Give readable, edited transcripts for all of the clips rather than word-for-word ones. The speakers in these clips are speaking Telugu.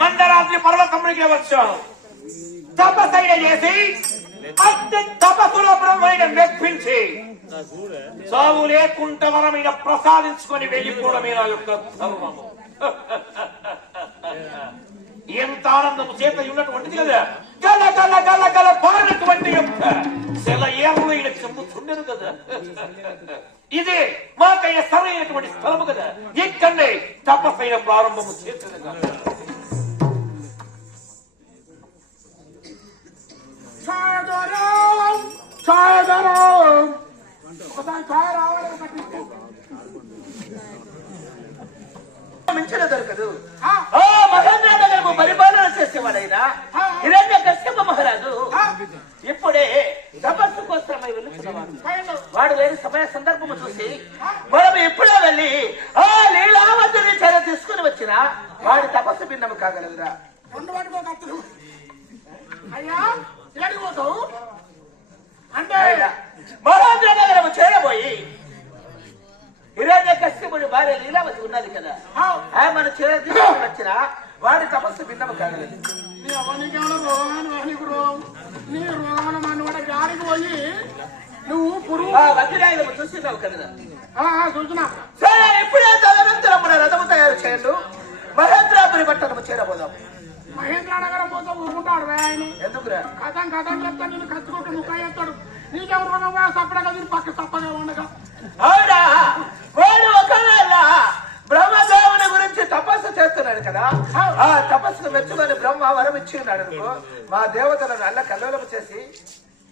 మండరాత్రి పర్వతమునికి వచ్చాను. తపస్సైన చేసి అతి తపస్సులో బ్రహ్మని మెప్పించి సాగు లేకుండా మన మీద ప్రసాదించుకొని వెళ్ళిపోవడమే నా యొక్క ధర్మము. ఎంత ఆనందము చేత ఉన్నటువంటిది కదా. గల గల గల గల పారినటువంటి యొక్క సెల ఏమైనా చెందుతుండేది కదా. ఇదే మాకైనా సరైనటువంటి స్థలము కదా. ఇక్కడనే తపస్సైన ప్రారంభము చేసేది కదా. మించిన దొరకదు. మహేంద్రనగరము పరిపాలన చేసేవాడైనా హిరణ్యకశ్యప మహారాజు ఇప్పుడే తపస్సు కోసమై వెళ్తున్నాడు. వాడు వేరే సమయ సందర్భము చూసి మనం ఎప్పుడో వెళ్ళి ఆ లీలావతిని చెర తీసుకుని వచ్చిన వాడి తపస్సు భిన్నము కాగలదురా. అంటే మహేంద్రనగరము చేరబోయి హిరణ్యకశ్యపుడి భార్య లీలావతి ఉన్నది కదా, మన చీర తీసుకుని వచ్చిన వాడి తపస్సు భిన్నము కాగలదు. నువ్వు వజ్రాయుధము చూసినావు కదా. చూసినా సరే, ఇప్పుడే తదనంతరం మన రథము తయారు చేయండు. మహేంద్రాపురి పట్టణము చేరబోదాం. మహేంద్ర నగరం పోతే ఊరుకుంటాడు. ఎందుకురా? కథం కథం చెప్తా నేను కచ్చుకుంటూ ముక్క చేస్తాడు. నీకెవరు సప్పడగా దీని పక్క తప్పగా ఉండగా. అవునా? వాడు ఒకవేళ బ్రహ్మదేవుని గురించి తపస్సు చేస్తున్నాడు కదా, ఆ తపస్సును మెచ్చుకొని బ్రహ్మ వరం ఇచ్చి ఉన్నాడు అనుకో, మా దేవతలను అల్ల కల్లోలము చేసి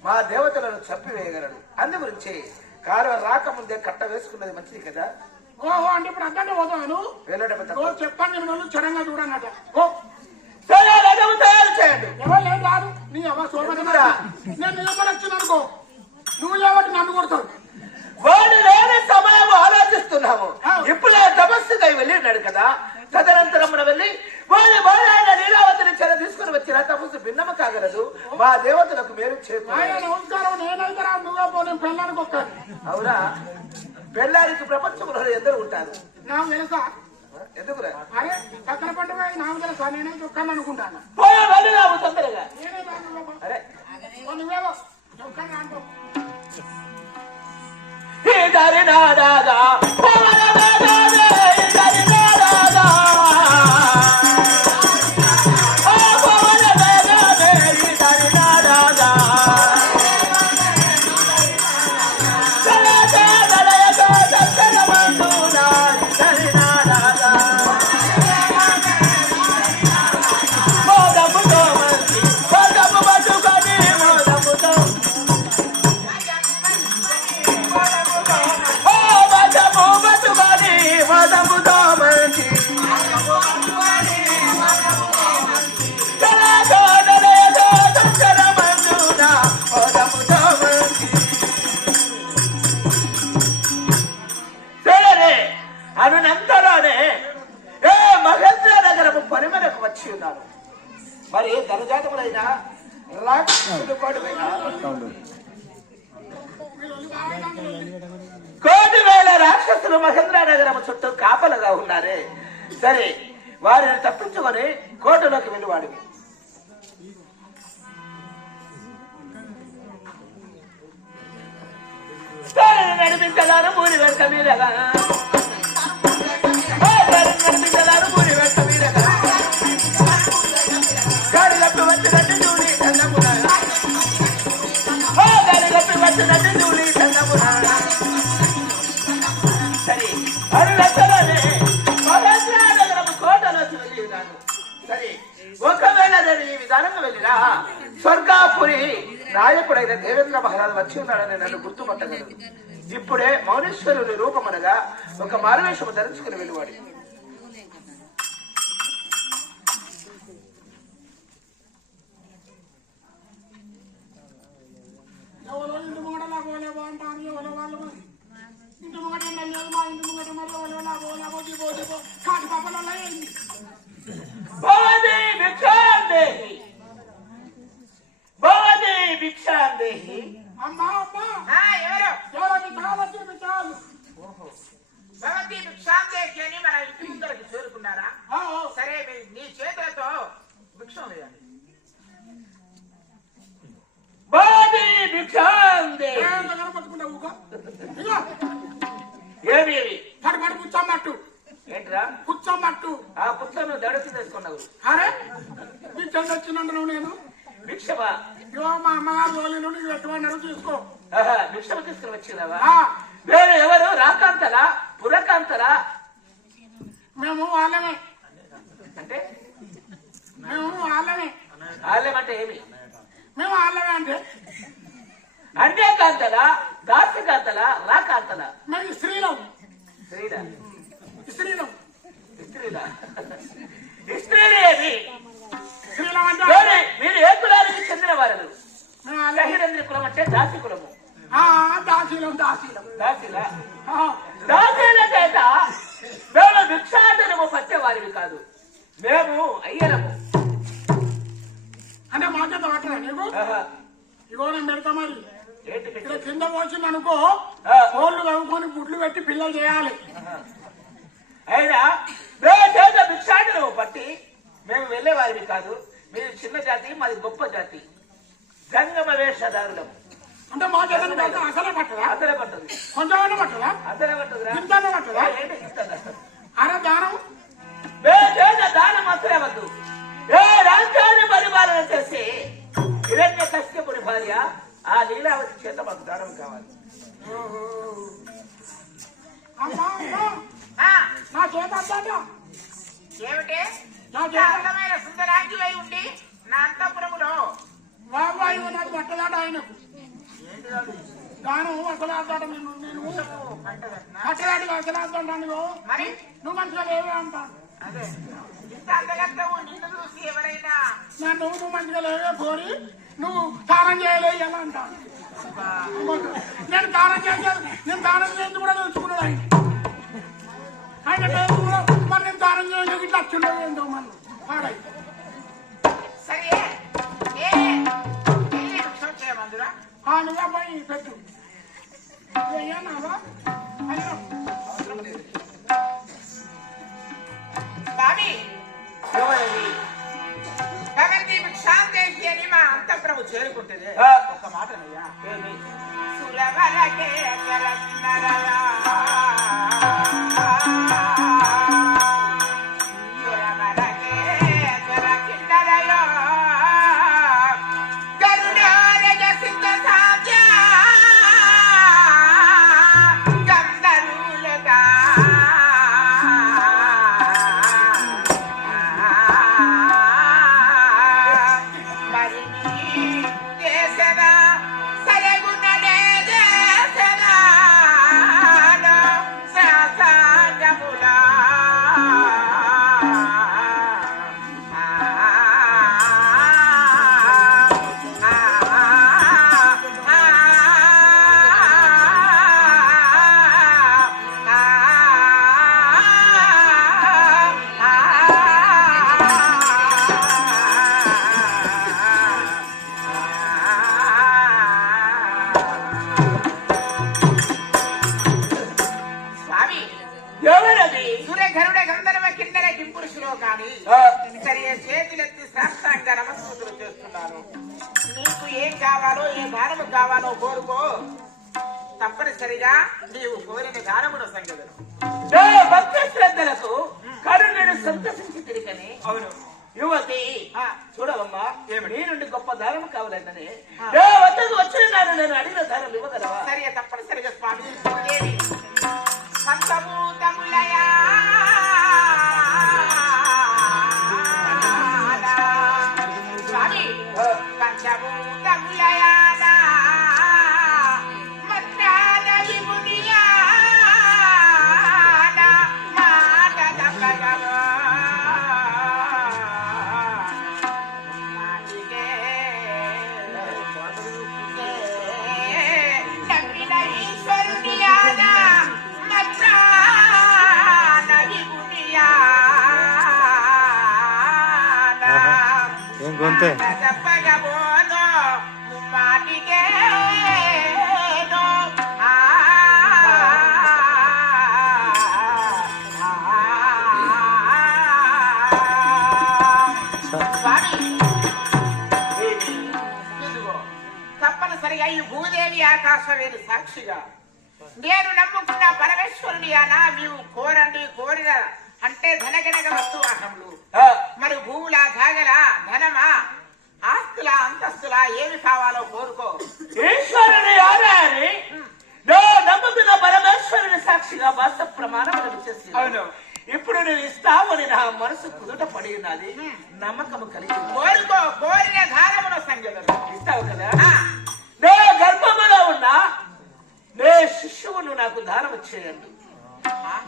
మా దేవతలను చంపివేయగలడు. అందు గురించి కాలువ రాకముందే కట్ట వేసుకున్నది మంచిది కదా. ఓహో, అంటే ఇప్పుడు అడ్డంటే పోతాను వెళ్ళడం చెప్పండి. నేను చెడంగా చూడన్నట. సరే, రథము తయారు చేయండి. ఎవరు లేదు రాదు. నీ అవ్వ సోమరా నేను నిలబడి వచ్చిందనుకో, నువ్వు లేవట్టి నన్ను కొడతాడు. వాడు లేని సమయం ఆలోచిస్తున్నాము. ఇప్పుడే తపస్సుకై వెళ్ళినాడు కదా. తదనంతరం వెళ్ళి వాడి బాలైన లీలావతిని చెర తీసుకుని వచ్చిన తపస్సు భిన్నమ కాగలదు. మా దేవతలకు మేలు నమస్కారం. నేనైతే నువ్వే పో, నేను పెళ్ళానికి ఒక్కడు. అవునా? పెళ్ళానికి ప్రపంచంలో ఎందరు ఉంటారు. నాకు తెలుసా? ఎందుకురా? అరే పక్కన పంట నాకు తెలుసా? నేనైతే ఒక్కని అనుకుంటాను. వెళ్ళినాము తొందరగా. అరే నువ్వేవో ఒక్కని అంటావు. అనునంతలోనే మహేంద్ర నగరము పరిమళకు వచ్చి ఉన్నారు. మరి ధనజాతములైన రాక్షసులు కోటి వేల రాక్షసులు మహేంద్ర నగరము చుట్టూ కాపలుగా ఉన్నారే. సరే, వారిని తప్పించుకొని కోటలోకి వెళ్ళివాడివి. నడిపించగాను మూరి వెంట మీదగా నడిపించగాను మూరి వెంట మీదగా గాడి కప్పి వచ్చినట్టు జూలి చందమున గాడి కప్పి వచ్చినట్టు జూలి చందమున. సరే, అరుణలోనే మహేంద్రనగరము కోటలోకి వెళ్ళి ఉన్నాను. సరే, ఒకవేళ నేను ఈ విధానంగా వెళ్ళినా స్వర్గాపురి నాయకుడైన దేవేంద్ర మహారాజు వచ్చి ఉన్నాడని నన్ను గుర్తుపట్టగలదు. ఇప్పుడే మౌనేశ్వరుని రూపమనగా ఒక మారువేషము ధరించుకుని వెళ్ళివాడు. భిక్షాందేహి అమ్మా అమ్మా ఎవరు ఎవరికి కావచ్చు చాలు. భగవతి భిక్షాందేహి అని మన నీ చేతులతో భిక్షం వేయాలి. బాబీ భిక్షాందే. ఏమి పడి పడి కూర్చోమట్టు ఏంట్రా కూర్చోమట్టు. ఆ పుస్తకం నువ్వు దడసి తెచ్చుకున్నావు. అరే భిక్షం తెచ్చినందును నేను భిక్షమా? ఇవో మా అమ్మగారు రోజులు నీకు ఎట్టుకున్నారు తీసుకో. భిక్షమ తీసుకుని వచ్చినావా? ఆ, వేరే ఎవరు? రాకాంతలా పురకాంతలా? మేము వాళ్ళమే. అంటే మేము వాళ్ళమే. ఆలయమంటే ఏమి? మేము వాళ్ళమే అంటే అంటే కాంతలా దాస్యకాంతలా రాకాంతలా? మేము స్త్రీలం. స్త్రీలా? స్త్రీలం స్త్రీలా? స్త్రీలేమి? స్త్రీలం అంటే వేరే మీరు ఏ కులానికి చెందిన వారు? మేము వాళ్ళమే. లహిరేంద్ర కులం అంటే దాసి కులము. దాసీలం దాసీలం. దాసిలా? ఆ, దాసీల చేత మేము భిక్షాటనము పట్టేవారివి కాదు, మేము అయ్యనము. అంటే మా చేత పట్టరా నీకు? ఇగో నేను పెడతా మరి. ఏంటి ఇక్కడ కింద పోసింది అనుకో, కోళ్ళు కలుపుకొని గుడ్లు పెట్టి పిల్లలు చేయాలి. అయినా మేము చేత భిక్షాటనము పట్టి మేము వెళ్ళేవారివి కాదు. మీరు చిన్న జాతి, మాది గొప్ప జాతి, జంగమ వేషధారులము. అంటే మా చేత అసలే పట్టదా? అసలే పట్టదు. కొంచెమైనా పట్టదా? అసలే పట్టదురా. ఇంతనే పట్టదా? ఏంటి ఇస్తుందా? అరే దానం మేము చేసే దానం అసలే వద్దు. ఏ రాజ్యాన్ని పరిపాలన చేసి హిరణ్య కశ్యపుడి భార్య ఆ లీలావతి చేత మాకు దానం కావాలి. అమ్మా అమ్మా, ఆ, నా చేత అద్దాట. ఏమిటి? నా ఇంత చేత అందమైన సుందరాంగి అయి ఉండి నా అంతఃపురములో వాయు నాకు పట్టదాట ఆయనకు దానం అసలు అద్దాట. నేను పట్టదాటి అసలు అద్దాను. మరి నువ్వు మంచిగా లేవే అంటాను. అదే ఇంత అందగత్తవు నిన్ను చూసి ఎవరైనా నువ్వు మంచిగా లేవే పోరి, నువ్వు దానం చేయలే ఎలా అంటాను. నేను దానం చేసేది, నేను దానం చేసి కూడా తెలుసుకున్నాడు ఆయన. ఆయన పేరు కూడా మరి నేను దానం చేయలేదు ఇట్లా వచ్చిండవు ఏంటో మనం పాడై. సరే భిక్షం చేయమందురా. నువ్వు అబ్బాయి పెట్టు అయ్యానావా అయ్యో స్వామి ఎవరది? భగవతి భిక్షాందేశి అని మా అంతఃపురము చేరుకుంటుంది. ఒక్క మాటనయ్యా. ఏమి? సురవరకే కరకిన్నరయా, సురవరకే కరకిన్నరయో, గరుడారజ సిద్ధ సాధ్య గంధర్వులుగా మరి దేశదా సరగుణనే దేశదా శాసనములా స్వామి ఎవరది? సూర్యఘరుడ గంధర్వ కిన్నెర కింపురుషులో కానీ సరే చేతులెత్తి సాష్టాంగ నమస్కృతులు చేస్తున్నాను. నీకు ఏం కావాలో ఏ దానము కావాలో కోరుకో, తప్పనిసరిగా నీవు కోరిన దానమును సంగతులు. భక్తి శ్రద్ధలకు కరుణుడు సంతసించి తిరిగని అవును యువతి ఆ, చూడవమ్మా, ఏమిటి? నీ నుండి గొప్ప దానం కావాలని వద్దకు వచ్చినాను. నేను అడిగిన దానం ఇవ్వగలవా? సరే తప్పనిసరిగా స్వామి. ఏమి? పంచభూతములయా స్వామి, పంచభూతములయానా మత్రాన విమునియానా మాట తప్పగవా మాటికే నమ్మిన ఈశ్వరునియానా మత్రాన విమునియానా ఏం గొంతే తప్పగబోను మాటికేనో స్వామి ఇదిగో తప్పనిసరిగా ఈ భూదేవి ఆకాశవేది సాక్షిగా నేను నమ్ముకున్న పరమేశ్వరుని అనా నీవు కోరండి కోరిన అంటే ధనగనగ వస్తువాహములు మరి భూముల జాగల ధనమా ఆస్తుల అంతస్తుల ఏమి కావాలో కోరుకో. ఈశ్వరుని ఆలయాన్ని నమ్ముతున్న పరమేశ్వరుని సాక్షిగా వాస్తవ ప్రమాణం చేసి ఇప్పుడు నువ్వు ఇస్తావని నా మనసు కుదుట పడి ఉన్నది, నమ్మకము కలిగి కోరుకో. కోరిన ధారమును సంజయుడు ఇస్తావు కదా. నే గర్భములో ఉన్నా నే శిశువును నాకు దానం చేయండి.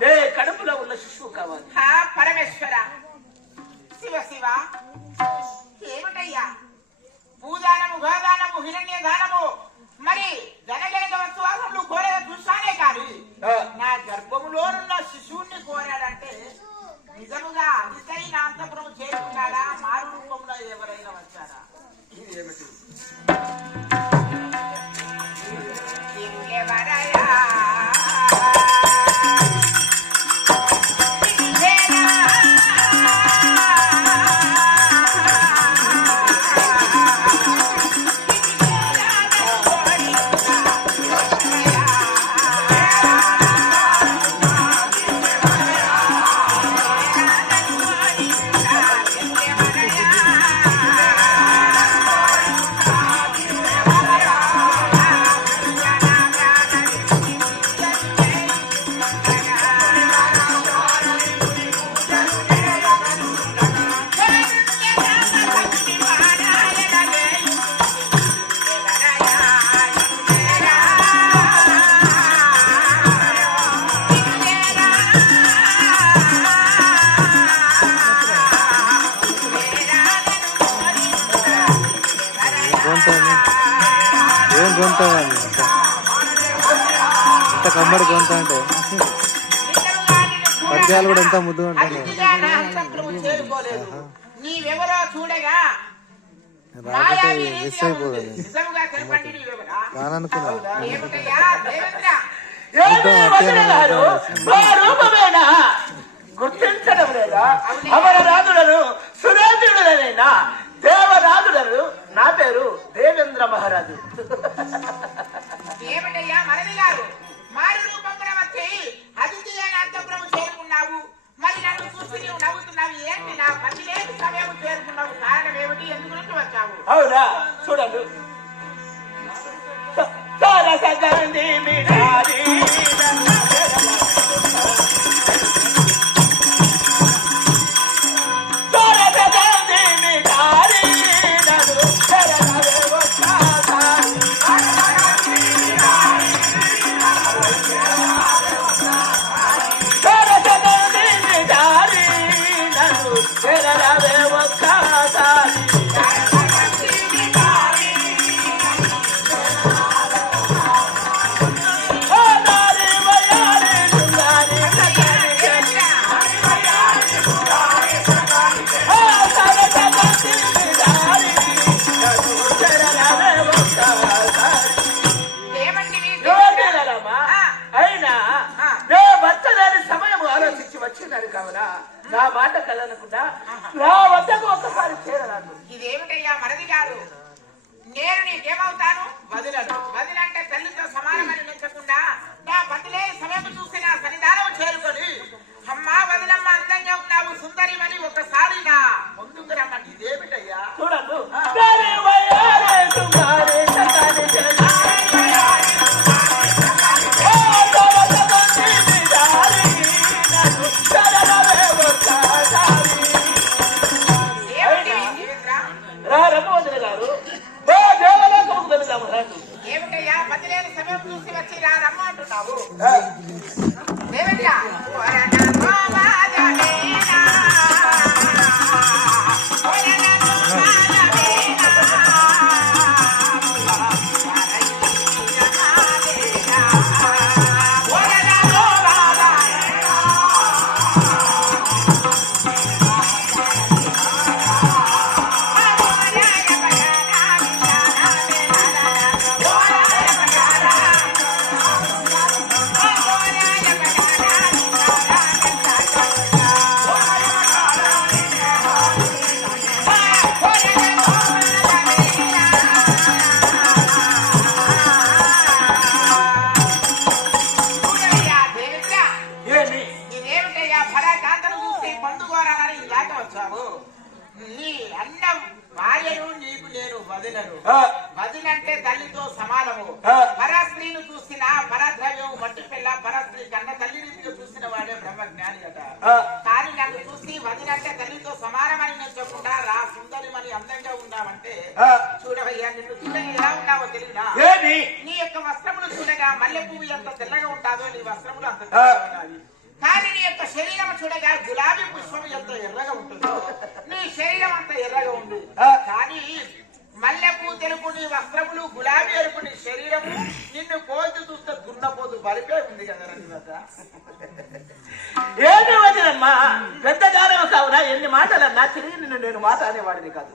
నే కడుపులో ఉన్న శిశువు కావాలి. పరమేశ్వర శివ శివ ఏమిటయ్యా భూదానము గోదానము హిరణ్య దానము మరి జనగణక వస్తువాసములు కోరేది చూసానే కాదు నా గర్భములోనున్న శిశువుని కోరాడంటే నిజముగా అతిశైన అంతపురం చేరుకున్నాడా మారు రూపంలో ఎవరైనా వచ్చారా? ఇదేమిటి ఏం గొంత ఎంత కమ్మడి గొంత అంటే పద్యాలు కూడా ఎంత ముద్దు ఉంటాయి. నీవెవరో చూడగా మిస్ అయిపోతుంది రాననుకున్నా గుర్తించడం లేదా? అమరరాజులను సురేంద్రుడనైనా దేవరాజులను నా పేరు దేవేంద్ర మహారాజు. ఏమిటయ్యా మనవి గారు మారు రూపంలో వచ్చి అతిథి అని అంతపురం చేరుకున్నావు, మరి నన్ను చూసి నువ్వు నవ్వుతున్నావు ఏంటి? నా పని లేని సమయం చేరుకున్నావు, కారణం ఏమిటి? ఎందుకు నుంచి వచ్చావు? అవునా చూడండి. నా మాట కదనకుండా నా వద్దకు ఒక్కసారి చేరరాదు. ఇదేమిటయ్యా మరది గారు, నేను నీకేమవుతాను? వదిలను. వదిలంటే తల్లితో సమానమని మెచ్చకుండా నా పతిలే సమయం చూసి నా సన్నిధానం చేరుకొని అమ్మా వదిలమ్మ అందంగా ఉన్నావు సుందరిమని ఒక్కసారి నా ముందుకు రమ్మండి. ఇదేమిటయ్యా చూడండు. ఏమిటయ్యా పతిలేని సమయం చూసి వచ్చి రా రమ్మ అంటున్నావు? దేవేంద్ర స్వామి నీ అన్న భార్యను నీకు నేను వదినను. వదినంటే తల్లితో సమానము. పరస్త్రీని చూసిన పరద్రవ్యం మట్టి పిల్ల పరస్త్రీ కన్న తల్లి రీతిగా చూసిన వాడే బ్రహ్మజ్ఞాని అట. కానీ నన్ను చూసి వదినంటే తల్లితో సమానమని నేను చెప్పకుండా రా సుందరి మరి అందంగా ఉన్నామంటే చూడవయ్యా నిన్ను చూడగా ఎలా ఉన్నావో తెలియదా? నీ యొక్క వస్త్రములు చూడగా మల్లె పువ్వు ఎంత తెల్లగా ఉంటాదో నీ వస్త్రములు అంత తెల్లగా ఉండాలి. కానీ నీ యొక్క శరీరం చూడగా గులాబీ పుష్పం ఎంత ఎర్రగా ఉంటుందో నీ శరీరం అంత ఎర్రగా ఉంది. కానీ మల్లెపూ తెలుపు నీ వస్త్రములు గులాబీ ఎరుపు నీ శరీరము నిన్ను పోతు చూస్తే దున్నపోతు బలిపే ఉంది కదా నీ వద్ద. ఏమి వదినమ్మా పెద్ద కాలం కావునా ఎన్ని మాటలన్నా తిరిగి నిన్ను నేను మాట్లాడేవాడిని కాదు.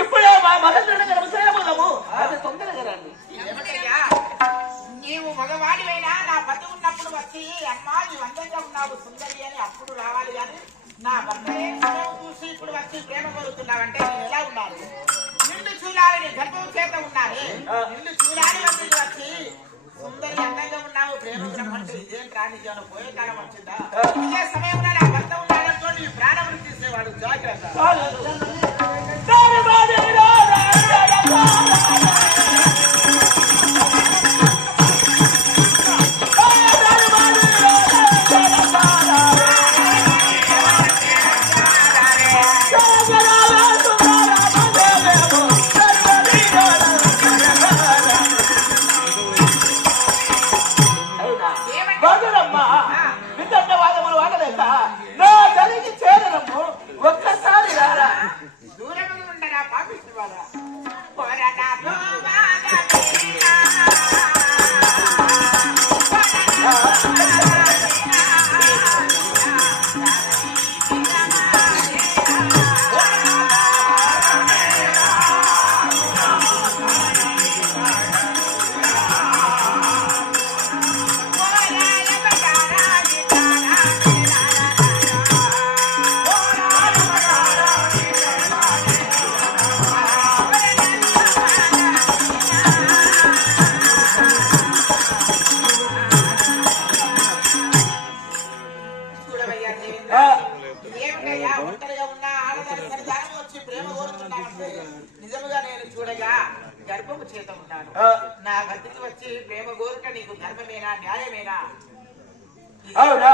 ఇప్పుడే మా మహేంద్ర సేవలము అది తొందరగా రండి. నీవు మగవాడివైనా నా పతి ఉన్నప్పుడు వచ్చి అమ్మా నీవు అందంగా ఉన్నావు సుందరి అని అప్పుడు రావాలి కానీ నా భర్త చూసి ఇప్పుడు వచ్చి ప్రేమ కోరుతున్నావంటే నేను ఎలా ఉన్నాను? నిన్ను చూడాలి నీ గర్భం చేత ఉన్నాను నిన్ను చూడాలి వచ్చి సుందరి అందంగా ఉన్నావు ప్రేమ అంటే ఇదేంట్రా నీకేమైనా పోయే కాలం వచ్చిందా? ఇదే సమయంలో నా భర్త ఉన్నాడంతో నీ ప్రాణములు తీసేవాడు జాగ్రత్త. ఒక్కసారి రారా దూరం ఉండగా పాపిస్తువాడా నిజముగా నేను చూడగా గర్భము చేత ఉన్నాను. నా భర్తకి వచ్చి ప్రేమ కోరుట నీకు ధర్మమేనా న్యాయమేనా? అవునా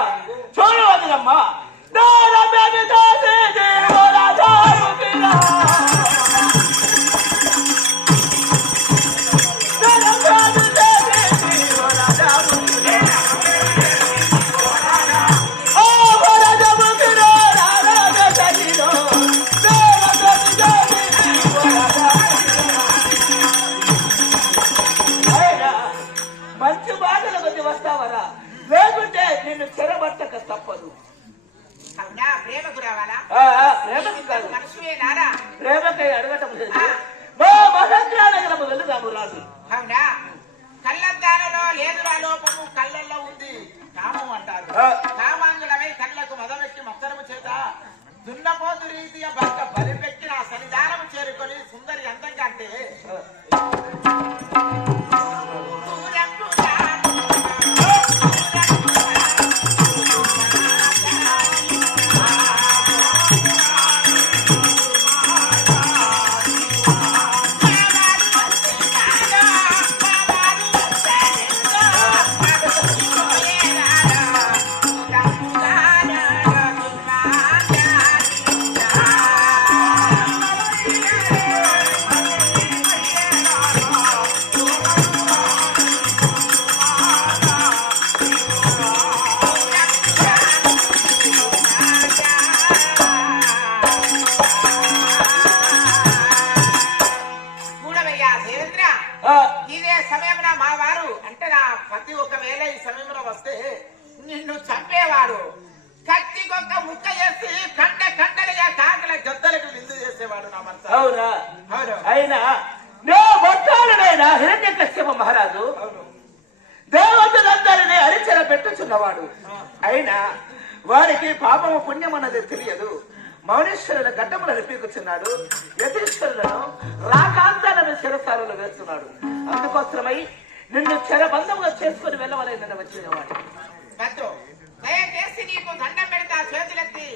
చూడవద్దమ్మా మంచి బాధల కొద్ది వస్తావరా లేకుంటే నిన్ను చెరబట్టక తప్పదు. అవునా ప్రేమకు రావాలా? ప్రేమకి కాదు మనసువేనారా? ప్రేమకై అడగటం లేదు. మా మహేంద్రనగరము వెళ్దాము రాదు. అవునా కళ్ళద్దాలలో లేదురా లోపము కళ్ళల్లో ఉంది కామం అంటారు. కామాంగులమై కళ్ళకు మదవెక్కి మత్తరము చేత దున్నపోతు రీతిగా భర్త బలిపెట్టి నా సన్నిధానము చేరుకొని సుందరి అందంగా అంటే నిన్ను చంపేవాడు కత్తికొక్క ముక్క చేసి కంటలుగా కాకల గద్దలకు విందు చేసేవాడు నా భర్త. అవునా? అవును. అయినా నే మొట్టాలనైనా హిరణ్యకశ్యప మహారాజు దేవతలందరినీ అరిచెర పెట్టుచున్నవాడు. అయినా వారికి పాపము పుణ్యం అన్నది తెలియదు. మౌనేశ్వరుల గడ్డములను పీకుచున్నాడు. యతీశ్వరులను రాకాంతాలను శిరసాలను వేస్తున్నాడు. అందుకోసమై నిన్ను చెరబంధముగా చేసుకుని వెళ్ళవలేదని వచ్చినవాడు. దయచేసి నీకు దండం పెడతా చేతులెత్తి.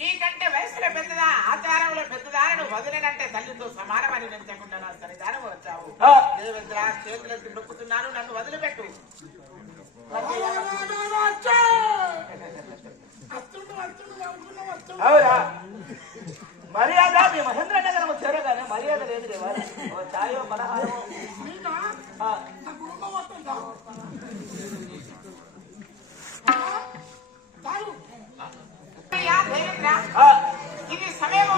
నీకంటే వయసులో పెద్దదా ఆచారంలో పెద్దదానను వదిలేనంటే తల్లితో సమానమని నెంచకుండా నా సన్నిధానం వచ్చావు. దేవేంద్ర చేతులెత్తి నొక్కుతున్నాను, నన్ను వదిలిపెట్టు. అవునా? మర్యాద మీ మహేంద్ర నగరం చేరగానే మర్యాద లేదు రేవా. చాయో పలహారమో ఇది సమయం.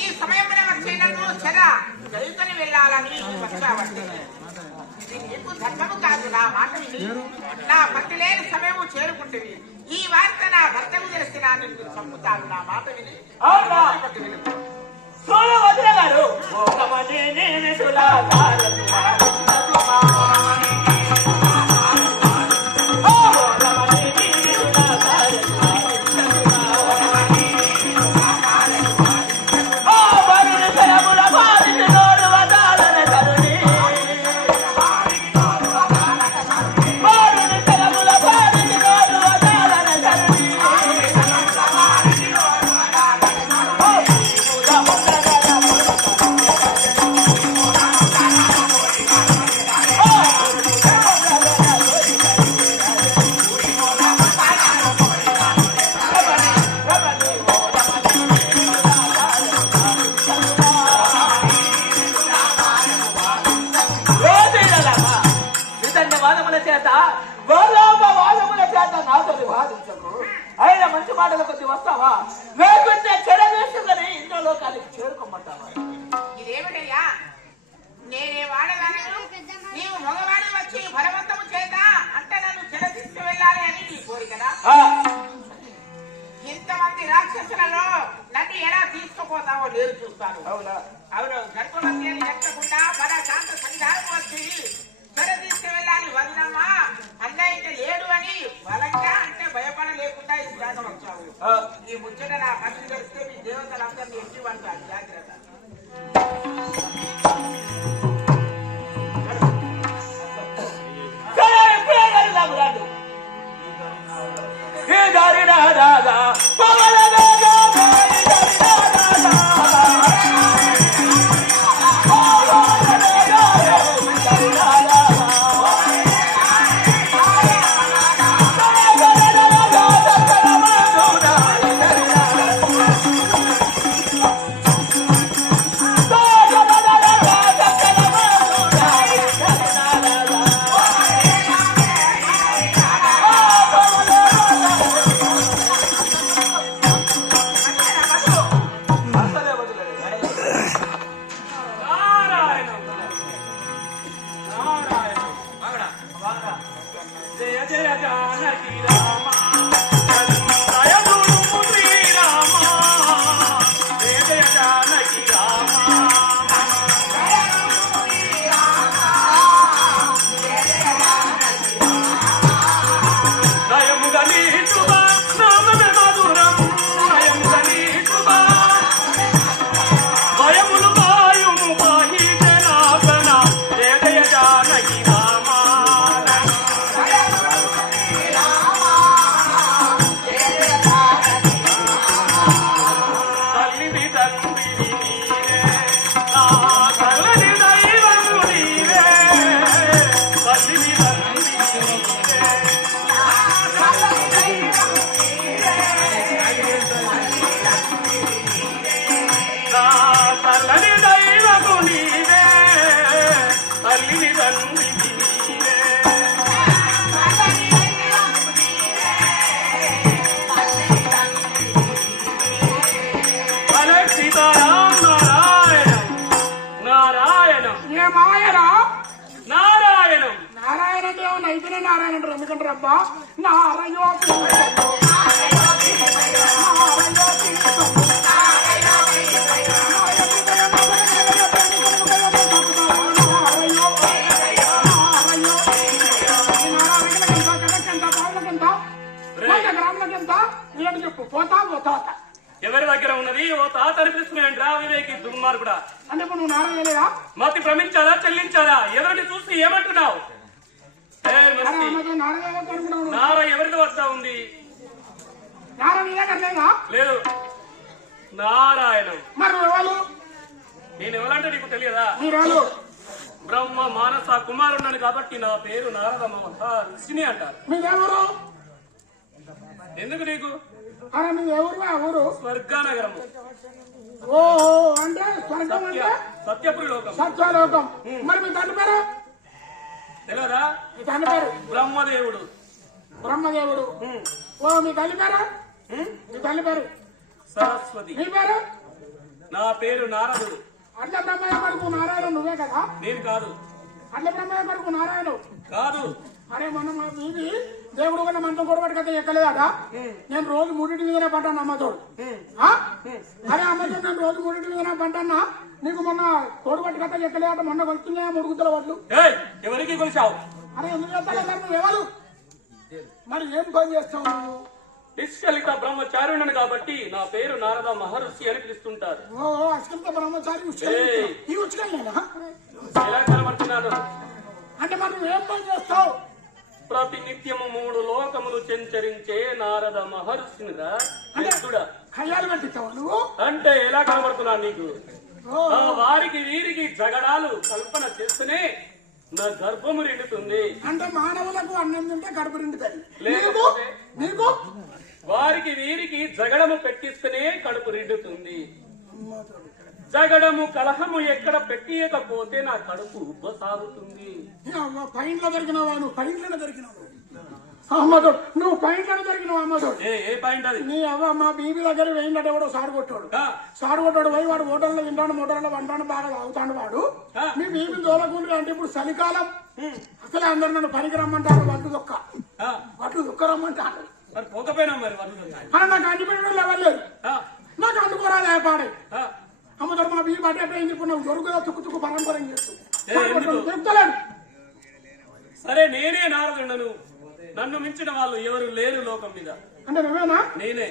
ఈ సమయంలో వచ్చేటప్పుడు చెర జరుగుతని వెళ్ళాలని వచ్చావంటే ఇది నీకు ధర్మము కాదు. నా మాట విని నా భర్త లేని సమయము చేరుకుంటుంది. ఈ వార్త నా భర్తకు తెలిసి నా నిన్ను చంపుతాడు. నా మాట విని వదిన గారు అయినా మంచి మాటల కొద్ది వస్తావా? లేకుంటే చెర వేసుకొని ఇంట్లో లోకానికి చేరుకోమంటావా? ఇదేమిటయ్యా, నేనే వాడదాను, నీవు మగవాడు వచ్చి బలవంతము చేత అంటే నన్ను చెర తీసుకు వెళ్ళాలి అని నీ కోరికదా? ఇంతమంది రాక్షసులలో నన్ను ఎలా తీసుకుపోతావో నేను చూస్తాను. అవునా? అవును. గర్భవతి అని ఎక్కకుండా మన శాంత సంధానం వచ్చి చెర తీసుకు వెళ్ళాలి వదినమ్మా అన్నయ్య లేడు అని బలంగా అంటే భయపడలేకుండా ఈ దాకా వచ్చావు. ఈ ముచ్చట నా పని తెలిస్తే మీ దేవతలందరినీ ఎట్టి పడతారు. జాగ్రత్త. అబ్బా నారయో చెప్పు పోతా పోతా ఎవరి దగ్గర ఉన్నది ఓ తాత అనిపిస్తున్నాయండి రా వివేకి దుర్మార్గుడా. అంటే ఇప్పుడు నువ్వు నారాయణలేదా మతి భ్రమించాలా చెల్లించాలా? ఎవరిని చూసి ఏమంటున్నావు? నార ఎవరిది వద్ద ఉంది? లేదు నారాయణం. మరి ఎవరు? నేను ఎవరంటే నీకు తెలియదా? మీరు బ్రహ్మ మానస కుమారున్నాను కాబట్టి నా పేరు నారద ఋషిని అంటారు. మీరెవరు? ఎందుకు నీకు? అరే మీరు ఎవరు? ఊరు స్వర్గానగరము. ఓ అంటే స్వర్గం అంటే సత్యపురి లోకం, సత్యలోకం. మరి మీ తండ్రి పేరు తెలియదా? మీ తండ్రి పేరు బ్రహ్మదేవుడు. బ్రహ్మదేవుడు. ఓ మీ తల్లి పేరు? మీ తల్లి పేరు సరస్వతి. మీ పేరు? నా పేరు నారదుడు. అట్ల బ్రహ్మయ్య కొడుకు నారాయణ నువ్వే కదా? నేను కాదు. అట్ల బ్రహ్మయ్య కొడుకు నారాయణ కాదు. అరే మొన్న మా బీబీ దేవుడు కన్నా మంచం కొడబడి కదా ఎక్కలేదట. నేను రోజు 3 మీదనే పంటాను అమ్మతోడు. అరే అమ్మతో నేను రోజు 3 మీదనే పంటానా? నీకు మొన్న తోడుబట్టి కథ ఎక్కలేదట. మొన్న కొలుస్తున్నాయా 3 గుద్దల వడ్లు? ఎవరికి కొలిచావు? అరే ఎందుకు చెప్తాను నువ్వు ఎవరు? మరి ఏం పని చేస్తావు నువ్వు? నిష్కలిత బ్రహ్మచారుణ్ణి కాబట్టి నా పేరు నారద మహర్షి అని పిలుస్తుంటారు. ఓ అస్కలిత బ్రహ్మచారి ఈ ఉచ్చుకెళ్ళేనా? ఎలా కనబడుతున్నాను అంటే మరి నువ్వు ఏం పని చేస్తావు? ప్రతి నిత్యము 3 లోకములు చెంచరించే నారద మహర్షినిరా. కయ్యాలు పెట్టిస్తావా నువ్వు? అంటే ఎలా కనబడుతున్నాను నీకు? వారికి వీరికి జగడాలు కల్పన చేస్తేనే నా గర్భము నిండుతుంది. అంటే మానవులకు అన్నం తింటే గర్భం నిండుతుంది. లేకపోతే నీకు వారికి వీరికి జగడము పెట్టిస్తేనే కడుపు నిండుతుంది. జగడము కలహము ఎక్కడ పెట్టియకపోతే నా కడుపు ఉబ్బసాగుతుంది. పైంట్లో దొరికినావా నువ్వు? పైంట్లోనే దొరికినావు అమ్మతోడు. నువ్వు పైంట్లోనే దొరికినావు అమ్మతోడు. ఏ పాయింట్ అది? నీ అవ్వ మా బీబీ దగ్గర వేయిందంటే కూడా సాడు కొట్టాడు పోయి వాడు హోటల్లో తింటాడు, మోటల్లో వంటాడు, బాగా తాగుతాడు వాడు. మీ బీబీ దోలకూలి అంటే ఇప్పుడు చలికాలం అసలే అందరు నన్ను పనికి రమ్మంటారు. వడ్డు దుక్క రమ్మంటారు. మరి పోకపోయినా మరి అని నాకు అన్ని పెట్టడం లేవలేదు. నాకు అందుకోరాలే పాడే అమ్మతోడు. మా బీబీ బట్టే ఏం చెప్పు నువ్వు దొరుకుదా తుక్కు పరంపరం చేస్తూ చెప్తలేడు. సరే నేనే నారదుండను. నన్ను మించిన వాళ్ళు ఎవరు లేరు లోకం మీద. అంటే నువ్వేనా? నేనే.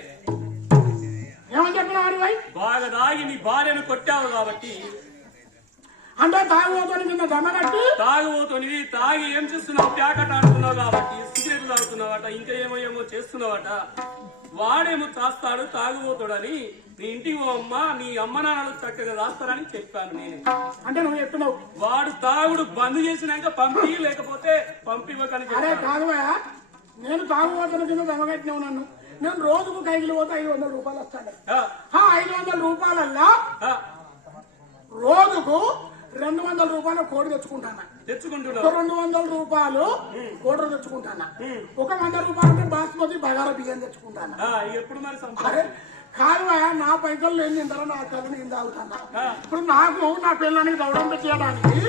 ఏమని చెప్పిన వాడి బాగా దాగి నీ భార్యను కొట్టావు కాబట్టి. అంటే తాగుబోతోని కింద దమ కట్టి తాగుబోతోని తాగి ఏం చేస్తున్నావు? ప్యాకెట్ ఆడుతున్నావు కాబట్టి సిగరెట్ తాగుతున్నావట, ఇంకా ఏమో చేస్తున్నావట. వాడేమో చేస్తాడు తాగుబోతాడని నీ ఇంటికి అమ్మ నీ అమ్మ నాన్నలు చక్కగా రాస్తారని చెప్పాను నేను. అంటే నువ్వు చెప్తున్నావు వాడు తాగుడు బంద్ చేసినాక పంపి, లేకపోతే పంపివ్వకని చెప్పాను. కాదువా నేను తాగుబోతున్న కింద దమ కట్టినావు నన్ను. నేను రోజుకు కైకిలు పోతే 500 రూపాయలు వస్తాను. 500 రూపాయలల్లా రోజుకు 200 రూపాయలు కోడి తెచ్చుకుంటాను. 200 రూపాయలు కోడి తెచ్చుకుంటాను. 100 రూపాయలు అంటే బాస్మతి బగారా బియ్యం తెచ్చుకుంటాను. ఎప్పుడు మరి అరే కాదువా నా పైసలు లేని తింటారా? నా కళ్ళు నేను తాగుతాను. ఇప్పుడు నాకు నా పిల్లలకి దౌడం పెట్టడానికి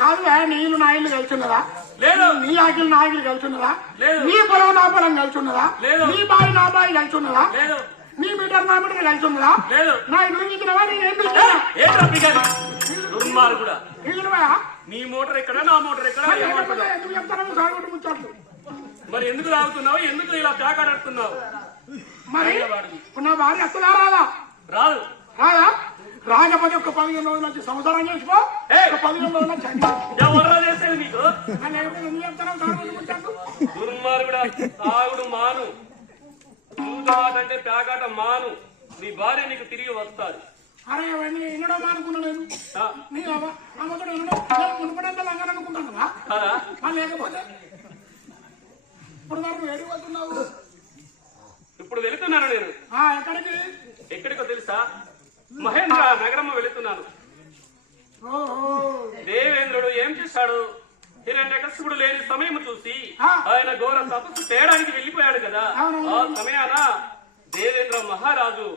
కాదువా నీళ్ళు నా ఇల్లు కలిసిన్నదా? లేదు. నీ ఆకిలు నా ఆకిలు కలిసిన్నదా? లేదు. నీ పొలం నా పొలం కలిసిన్నదా? లేదు. నీ బావి నా బావి కలిసిన్నదా? లేదు. నీ మీటర్ నా మీటర్ కలిసిన్నదా? లేదు. నా ఇల్లు నీకినవా? నేనేం దుర్మార్గుడా. నీకినవా? నీ మోటార్ ఎక్కడ, నా మోటార్ ఎక్కడ? ఎందుకు చెప్తాను సాగుబడి ముచ్చట్లు? మరి ఎందుకు తాగుతున్నావు? ఎందుకు ఇలా ప్యాకాడుతున్నావు? మరి నా భార్య అసలు రాదా? రాదు. రాదా? రాకపోతే ఒక 15 రోజుల నుంచి సంవత్సరం చేసిపో, 15 రోజుల ఎవరు చేసేది నీకు? ఎందుకు చెప్తాను సాగుబడి ముచ్చట్లు? దుర్మార్గుడా. తాగుడు మాను, అంటే ప్యాకాట మాను. నీ భార్య నీకు తిరిగి వస్తాడు. అరే అవన్నీ ఎన్నడో మానుకున్నా నేను. నీ అమ్మతో మునుపడంతా లంగా అనుకుంటాను కదా. లేకపోతే ఇప్పుడు నాకు ఏడు పోతున్నావు? ఇప్పుడు వెళుతున్నాను నేను. ఎక్కడికి? ఎక్కడికో తెలుసా? మహేంద్ర నగరం వెళుతున్నాను. దేవేంద్రుడు ఏం చేశాడు? హిరణ్యకశిపుడు లేని సమయం చూసి ఆయన ఘోర తపస్సు చేయడానికి వెళ్ళిపోయాడు కదా. ఆ సమయాన దేవేంద్ర మహారాజు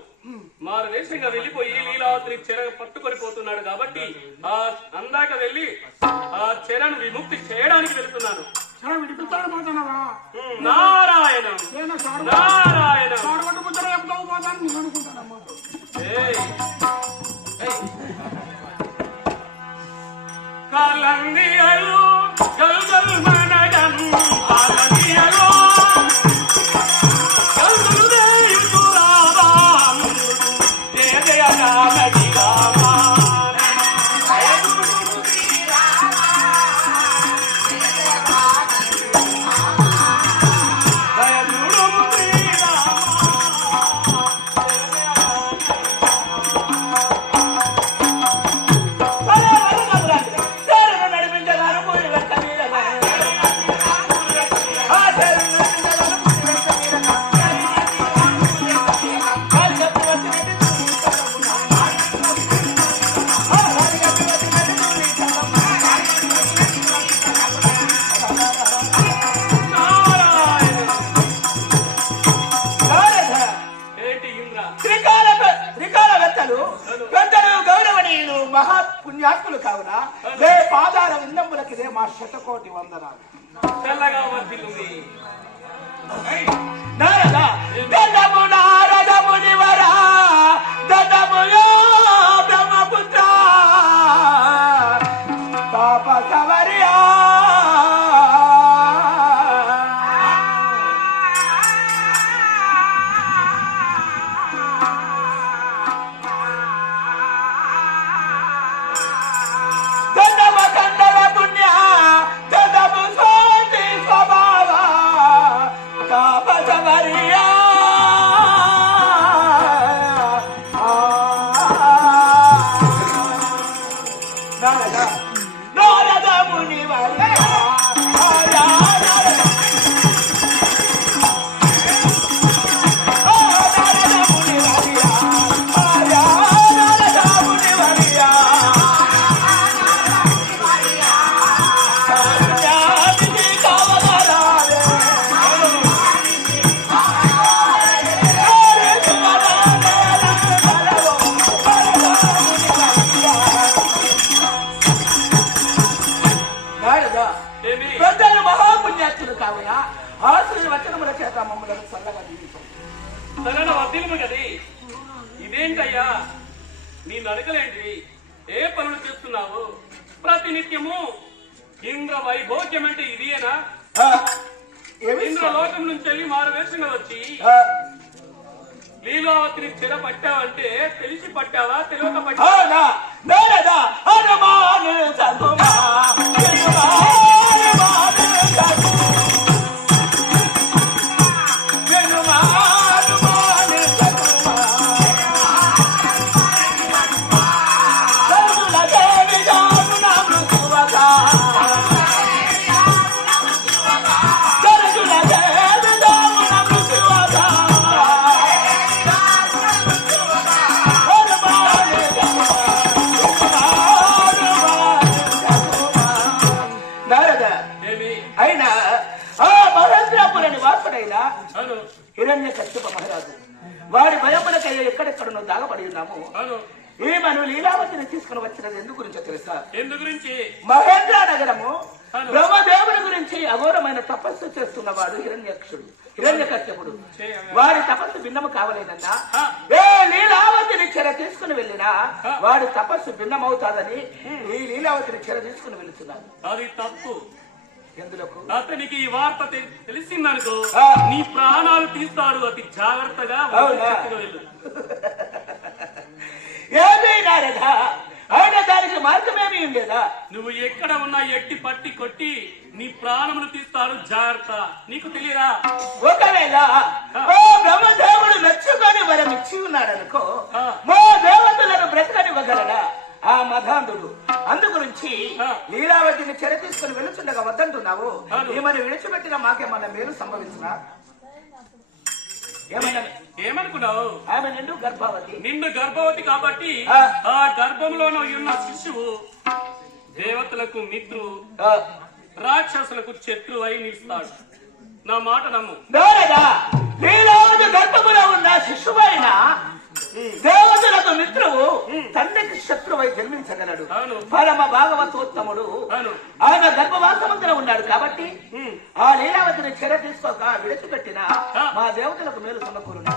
మారువేషంగా వెళ్ళిపోయి లీలావతిని చెర పట్టుకొని పోతున్నాడు కాబట్టి ఆ అందాక వెళ్ళి ఆ చెరను విముక్తి చేయడానికి వెళ్తున్నాను. సరే విడిపిస్తాడు పోతున్నావా? నారాయణం నేను నారాయణం. సారవట్టు ముద్ర చెప్తావు పోతాను నేను అనుకుంటానమ్మా. ఏయ్. కాలందియలు గల్గల్ మనగం కాలందియలు గల్గల్ దేయురావాం దేదయనామది రామా మహాపుణ్యాత్ములు కావున వే పాదాల విందంబులకిదే మా శతకోటి వందనాలు. తెల్లగా వర్ధిల్లుంది. నారద దదము నారద మునివరా దదముయో బ్రహ్మపుత్ర తాపసవర్యా పెద్దలు మహాపుణ్యాత్ములు కావున ఆశీర్వచనముల చేత మమ్మల్ని చల్లగా దీవించండి. తనను వర్ధిల్లుము గది. ఇదేంటయ్యా నీ నడకలేంటివి? ఏ పనులు చేస్తున్నావు? ప్రతినిత్యము ఇంద్ర వైభోగ్యం అంటే ఇదేనా? ఇంద్రలోకం నుంచి వెళ్ళి మారువేషంగా వచ్చి లీలావతిని చెర పట్టావంటే తెలిసి పట్టావా తెలియక పట్టావా? అయినా ఆ మహేంద్రపుర నివాసుడైన హిరణ్యకశ్యప మహారాజు వారి భయములకయ్య ఎక్కడెక్కడనో దాగబడి ఉన్నాము. ఈమెను లీలావతిని తీసుకుని వచ్చినది ఎందు గురించో తెలుసా? ఎందు గురించి? మహేంద్ర నగరము బ్రహ్మదేవుని గురించి అఘోరమైన తపస్సు చేస్తున్నవాడు హిరణ్యకశ్యపుడు. వారి తపస్సు భిన్నము కావలేదన్నా ఏ లీలావతిని చెర తీసుకుని వెళ్ళినా వాడి తపస్సు భిన్నమవుతాదని ఈ లీలావతిని చెర తీసుకుని వెళుతున్నాను. అది తప్పు. ఎందులకు? అతనికి ఈ వార్త తెలిసిందనుకో నీ ప్రాణాలు తీస్తాడు. అతి జాగ్రత్తగా వెళ్ళు. ఏమైనా అయినా దానికి మార్గమేమీ ఉండేదా? నువ్వు ఎక్కడ ఉన్నా ఎట్టి పట్టి కొట్టి నీ ప్రాణములు తీస్తాడు. జాగ్రత్త. నీకు తెలియదా? ఒకవేళ ఓ బ్రహ్మదేవుడు మెచ్చుకొని వరం ఇచ్చి ఉన్నాడనుకో మా దేవతలను బ్రతకనివ్వగలడా ఆ మధాంధుడు? అందు గురించి లీలావతిని చెర తీసుకుని వెళుతుండగా వద్దంటున్నావు. ఏమని విడిచిపెట్టినా మాకేమన్నా మేలు సంభవించినా? ఏమనుకున్నావు? ఆమె నిండు గర్భవతి కాబట్టి ఆ గర్భంలో ఉన్న శిశువు దేవతలకు మిత్రు రాక్షసులకు శత్రువు అయి నిలుస్తాడు. నా మాట నమ్ము. లీలావతి గర్భములో ఉన్న శిశువైన దేవతలకు మిత్రువు తండ్రికి శత్రువై జన్మించగలడు. పరమ భాగవతోత్తముడు ఆయన గర్భవాసమంతలో ఉన్నాడు కాబట్టి ఆ లీలావతిని చెర తీసుకోక విడిచిపెట్టిన మా దేవతలకు మేలు సమకూరును.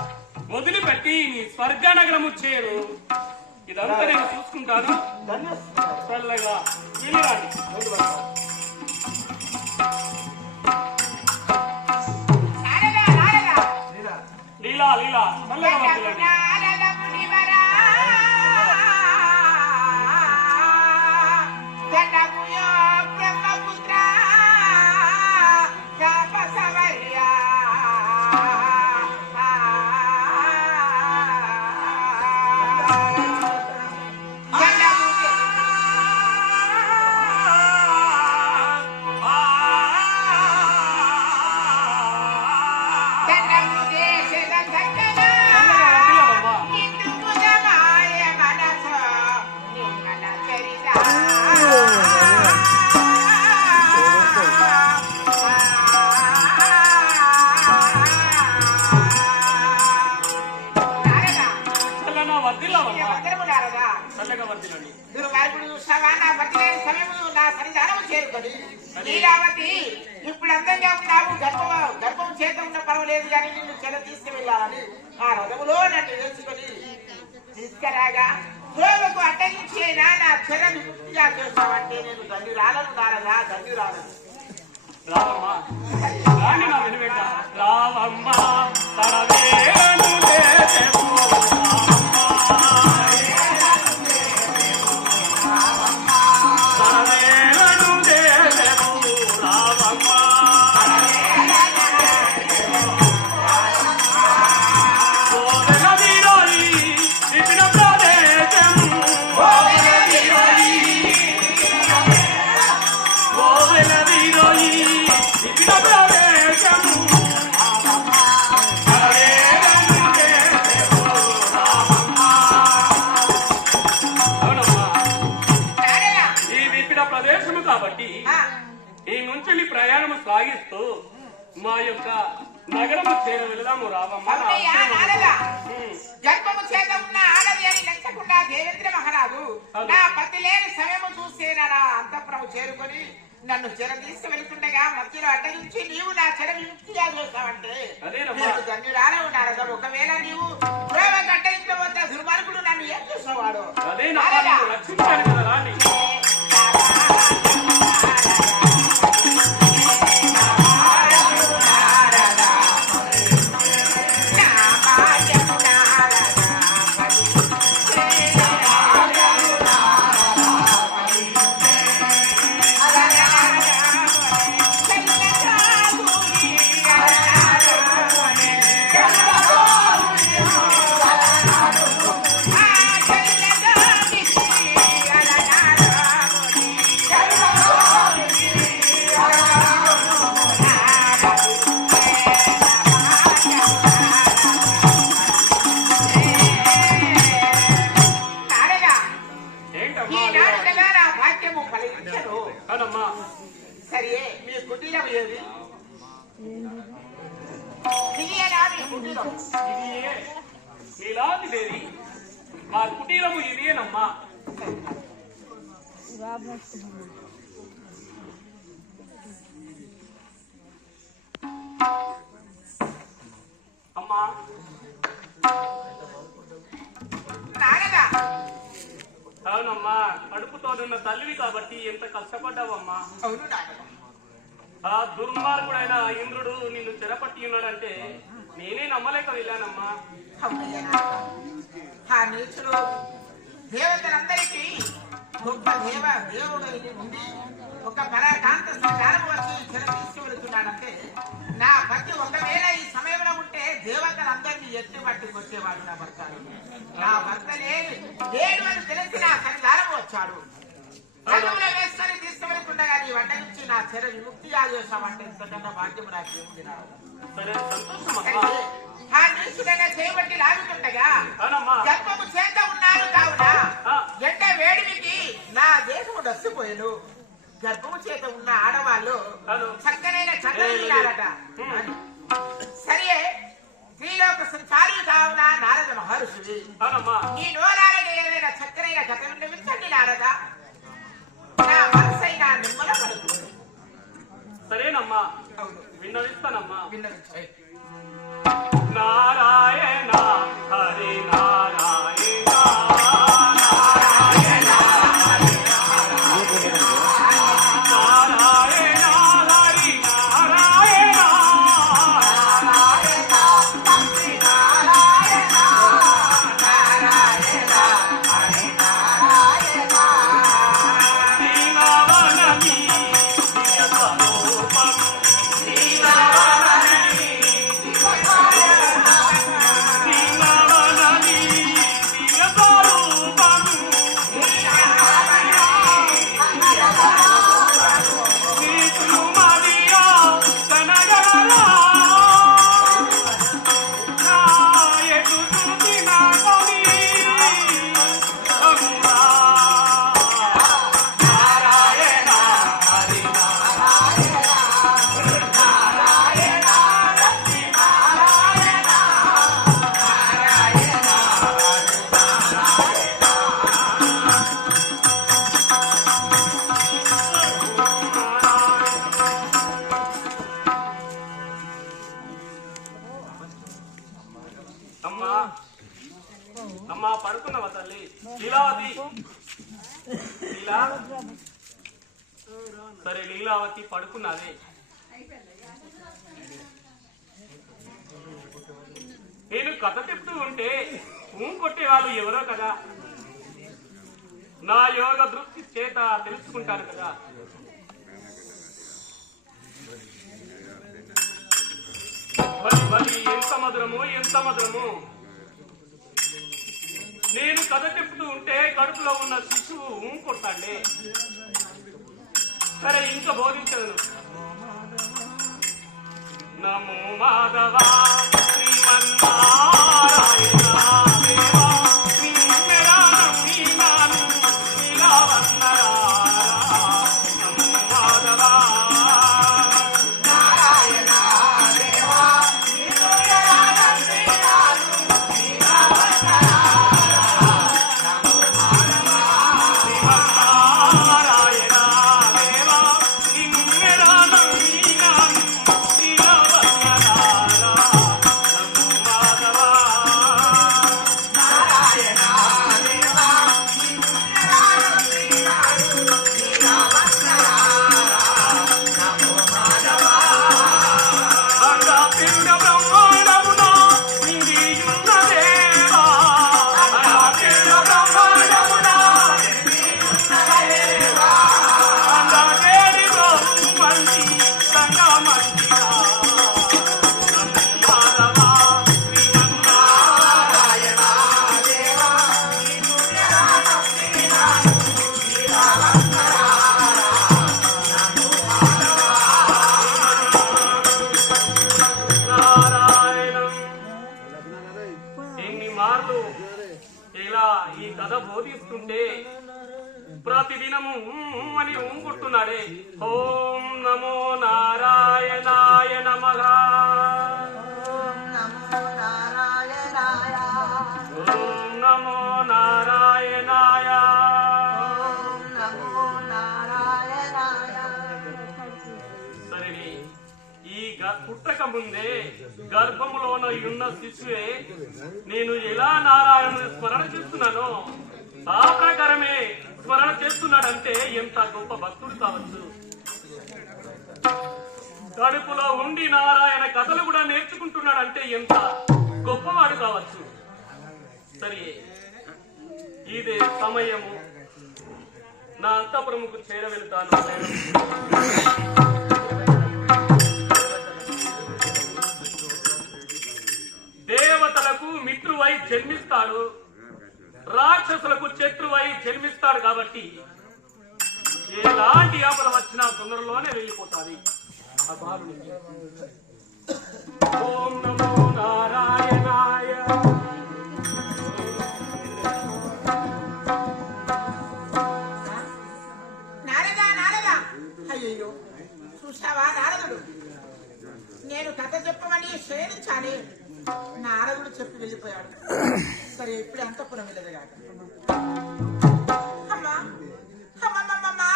వదిలిపెట్టి నీ స్వర్గనగరము చేరు. ఇదంతా నేను చూసుకుంటాను. చల్లగా వెళ్ళిరాండి. లీలా లీలా చల్లగా వెళ్ళండి. ఇప్పుడు అందంగా ఉన్నావు, గర్భం చేత ఉన్న పర్వాలేదు కానీ నిన్ను చెల తీసుకువెళ్ళాలని ఆ రథములో నన్ను తెలుసుకొని తీసుకురాగా ప్రేమకు అడ్డగించేనా నా చెర విముక్తిగా చేస్తావంటే నేను దండ్యురాలను నారదా దండ్యురాలను. రావమ్మ ప్రదేశము కాబట్టి ఈ నుంచి ప్రయాణము సాగిస్తూ మా యొక్క నగరము చేర వెళదాము. రావమ్మ. గర్భము చేత ఉన్న ఆడది అని నచ్చకుండా దేవేంద్ర మహారాజు నా పతి లేని సమయము చూస్తే నా అంతఃపురము చేరుకొని నన్ను చెర తీసుకువెళ్తుండగా మధ్యలో అడ్డగించి నీవు నా చెర విముక్తిగా చేస్తావంటే ధన్యురాలే ఉన్నారు. ఒకవేళ నీవు ప్రేమ అడ్డగించబోతే దుర్మార్గుడు నన్ను ఏం చూసేవాడు. సరే మీ కుటీరం ఏది? నీలాదిదేవి మా కుటీరము ఇదేనమ్మా. అమ్మా అవునమ్మా, కడుపుతో నిన్న తల్లివి కాబట్టి ఎంత కష్టపడ్డావమ్మా. ఆ దుర్మార్గుడైన ఇంద్రుడు నిన్ను చెరపట్టి ఉన్నాడంటే నేనే నమ్మలేక వెళ్ళానమ్మా. దేవతలందరికీ గొప్ప దేవుడు ఉండి ఒక పరాకాంత సంచారం వచ్చి చెర తీసుకువెళ్తున్నాడంటే నా భక్తి ఒకవేళ ఈ సమయంలో ఉంటే దేవతలందరినీ ఎత్తి పట్టి కొట్టేవాడు నా భర్త. నా భర్త లేడు అని తెలిసి నా సంచారం వచ్చాడు. వేసుకొని తీసుకువెళ్తుండగా నీ వంట నుంచి నా చెర విముక్తి చేస్తామంటే ఇంతకన్నా భాగ్యం నాకేముంది. ఆ నీచుడైన చేయబట్టి లాగుతుండగా గర్భము చేత ఉన్నారు కావున ఎండ వేడిమికి నా దేశము డస్సిపోయాను. గర్భము చేత ఉన్న ఆడవాళ్ళు చక్కనైన చక్కనట. సరే స్త్రీలోక సంచారి కావున నారద మహర్షి అవునమ్మా. నీ నోరాలని ఏదైనా చక్కరైన కథ వినిపించండి నారదా. నా మనసైనా నిమ్మల పడుతు. సరేనమ్మా, విన్నవిస్తానమ్మా. విన్నవించు. నారాయణ హరి నారాయణ అమ్మా, పడుకున్నావా తల్లి? లీలావతి, సరే లీలావతి పడుకున్నది. నేను కథ చెప్తూ ఉంటే కొట్టే వాళ్ళు ఎవరో కదా, నా యోగ దృష్టి చేత తెలుసుకుంటాను కదా. ఎంత మధురము, ఎంత మధురము. నేను కథ చెప్తూ ఉంటే కడుపులో ఉన్న శిశువు కొడతాండే. సరే ఇంకా బోధించను. నమో మాధవా శ్రీమన్నారాయణ దేవా ప్రతిదినము అని ఊంకుట్టున్నాడే. ఓం నమో నారాయణాయ నమః. ఓం నమో నారాయణాయ. సరే, ఈ పుట్టక ముందే గర్భములోన ఉన్న శిశువే నేను ఎలా నారాయణుని స్మరణ చేస్తున్నానో ఆ ప్రకారమే స్మరణ చేస్తున్నాడంటే ఎంత గొప్ప భక్తుడు కావచ్చు. కడుపులో ఉండి నారాయణ కథలు కూడా నేర్చుకుంటున్నాడంటే ఎంత గొప్పవాడు కావచ్చు. సరే, ఇదే సమయము. నా అంతఃపురముకు చేర వెళ్తాను. దేవతలకు మిత్రువై జన్మిస్తాడు, రాక్షసులకు శత్రువై జన్మిస్తాడు. కాబట్టి ఎలాంటి ఆపద వచ్చినా తొందరలోనే వెళ్ళిపోతాది ఆ బాలుడికి. ఓం నమో నారాయణాయ. అయ్యో, చూసావా నారదుడు, నేను కథ చెప్పమని శ్రేయించాలి. నారదుడు చెప్పి వెళ్ళిపోయాడు. సరే ఇప్పుడు అంతఃపురం వెళ్ళదు కాక. అమ్మా అమ్మమ్మమ్మా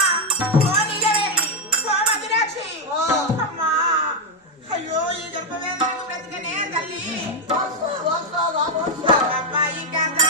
ఓ నీలవేణి ఓ మధురాక్షి అమ్మా అయ్యో ఈ గర్భవేదనకు బ్రతికనే తల్లి అబ్బాయి కదా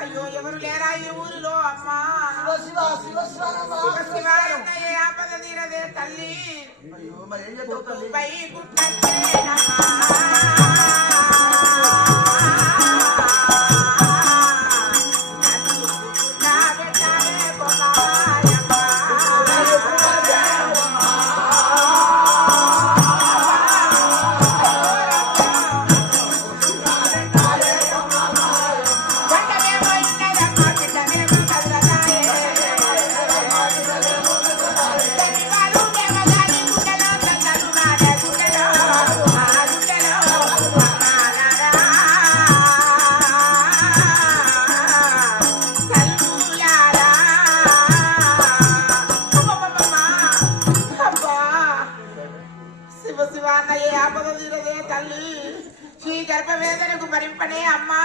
అయ్యో ఎవరు లేరా ఈ ఊరిలో అమ్మా శివాయ ఆపద తీరదే తల్లి పై గుట్టేనమ్మా గర్భవేదనకు భరింపనే అమ్మా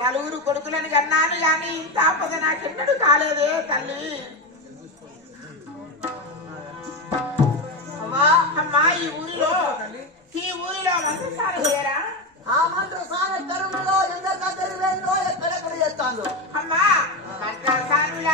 నలుగురు కొడుకులను కన్నాను గాని ఇంత ఆపద నాకెన్నడూ కాలేదే తల్లి. అమ్మా ఈ ఊరిలో మంత్రసారి లేరా? ఆ మంత్రసారి తరుణలో ఎందరికద్దరు వేందో ఎక్కడెక్కడ చేస్తాను అమ్మా మంత్రసారుల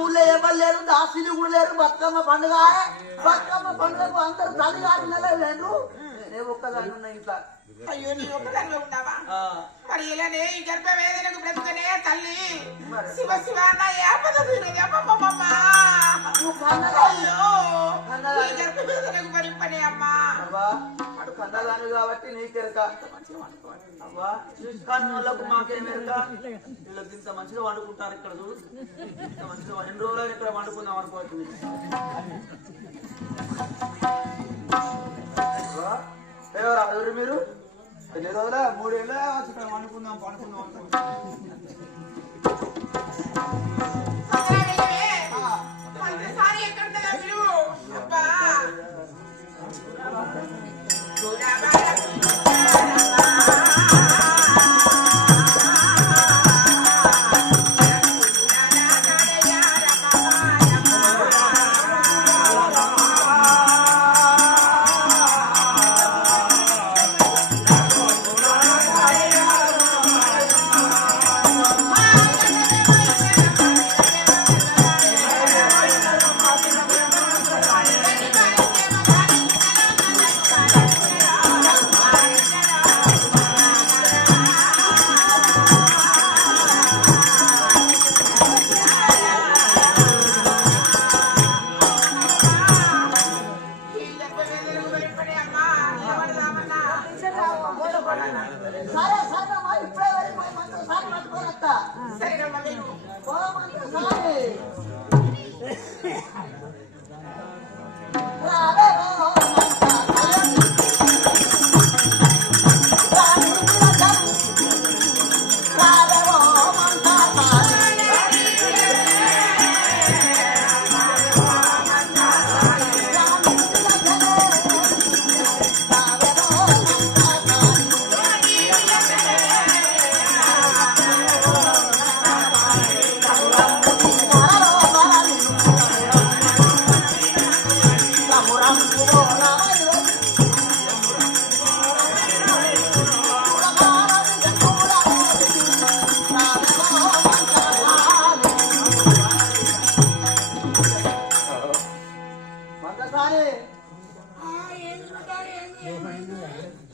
ఊళ్ళో ఎవరు లేరు, దాసీలు కూడా లేరు. బతుకమ్మ పండుగ పండుగకు అందరు తల్లి కాటినలే లేరు. నేనే ఒక్కదాన్ని ఉన్నా ఇంట్లో. అయ్యో నీ ఒక్కదానిలో ఉన్నావా? మరి ఇలానే ఈ గర్భవేదనకు బ్రతుకనే తల్లి శివ శివ అన్న ఆపద తీరదే అమ్మమ్మ. అయ్యో ఈ గర్భవేదనకు భరింపనే అమ్మా. అటు కన్నదాను కాబట్టి నీకెరక అవ్వా కన్నులకు మాకేమెరక. వీళ్ళకి ఇంత మంచిగా వండుకుంటారు ఇక్కడ చూడు. ఇంత మంచిగా ఎన్ని రోజులు ఇక్కడ వండుకుందాం అనుకోవచ్చు. ఎవరు మీరు? ఎన్ని రోజుల 3 ఏళ్ళ ఇక్కడ వండుకుందాం అనుకుంటున్నాం.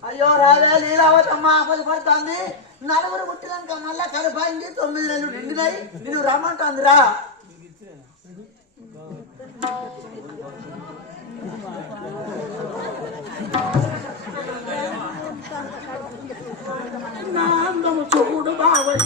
అయ్యో రావే లీలావతమ్మ ఆపది పడుతుంది. నలుగురు పుట్టినాక మళ్ళా కలిపాయింది 9 నెలలు నిండినాయి. నేను రమ్మంటుందిరా. నా అందము చూడు బావయ్య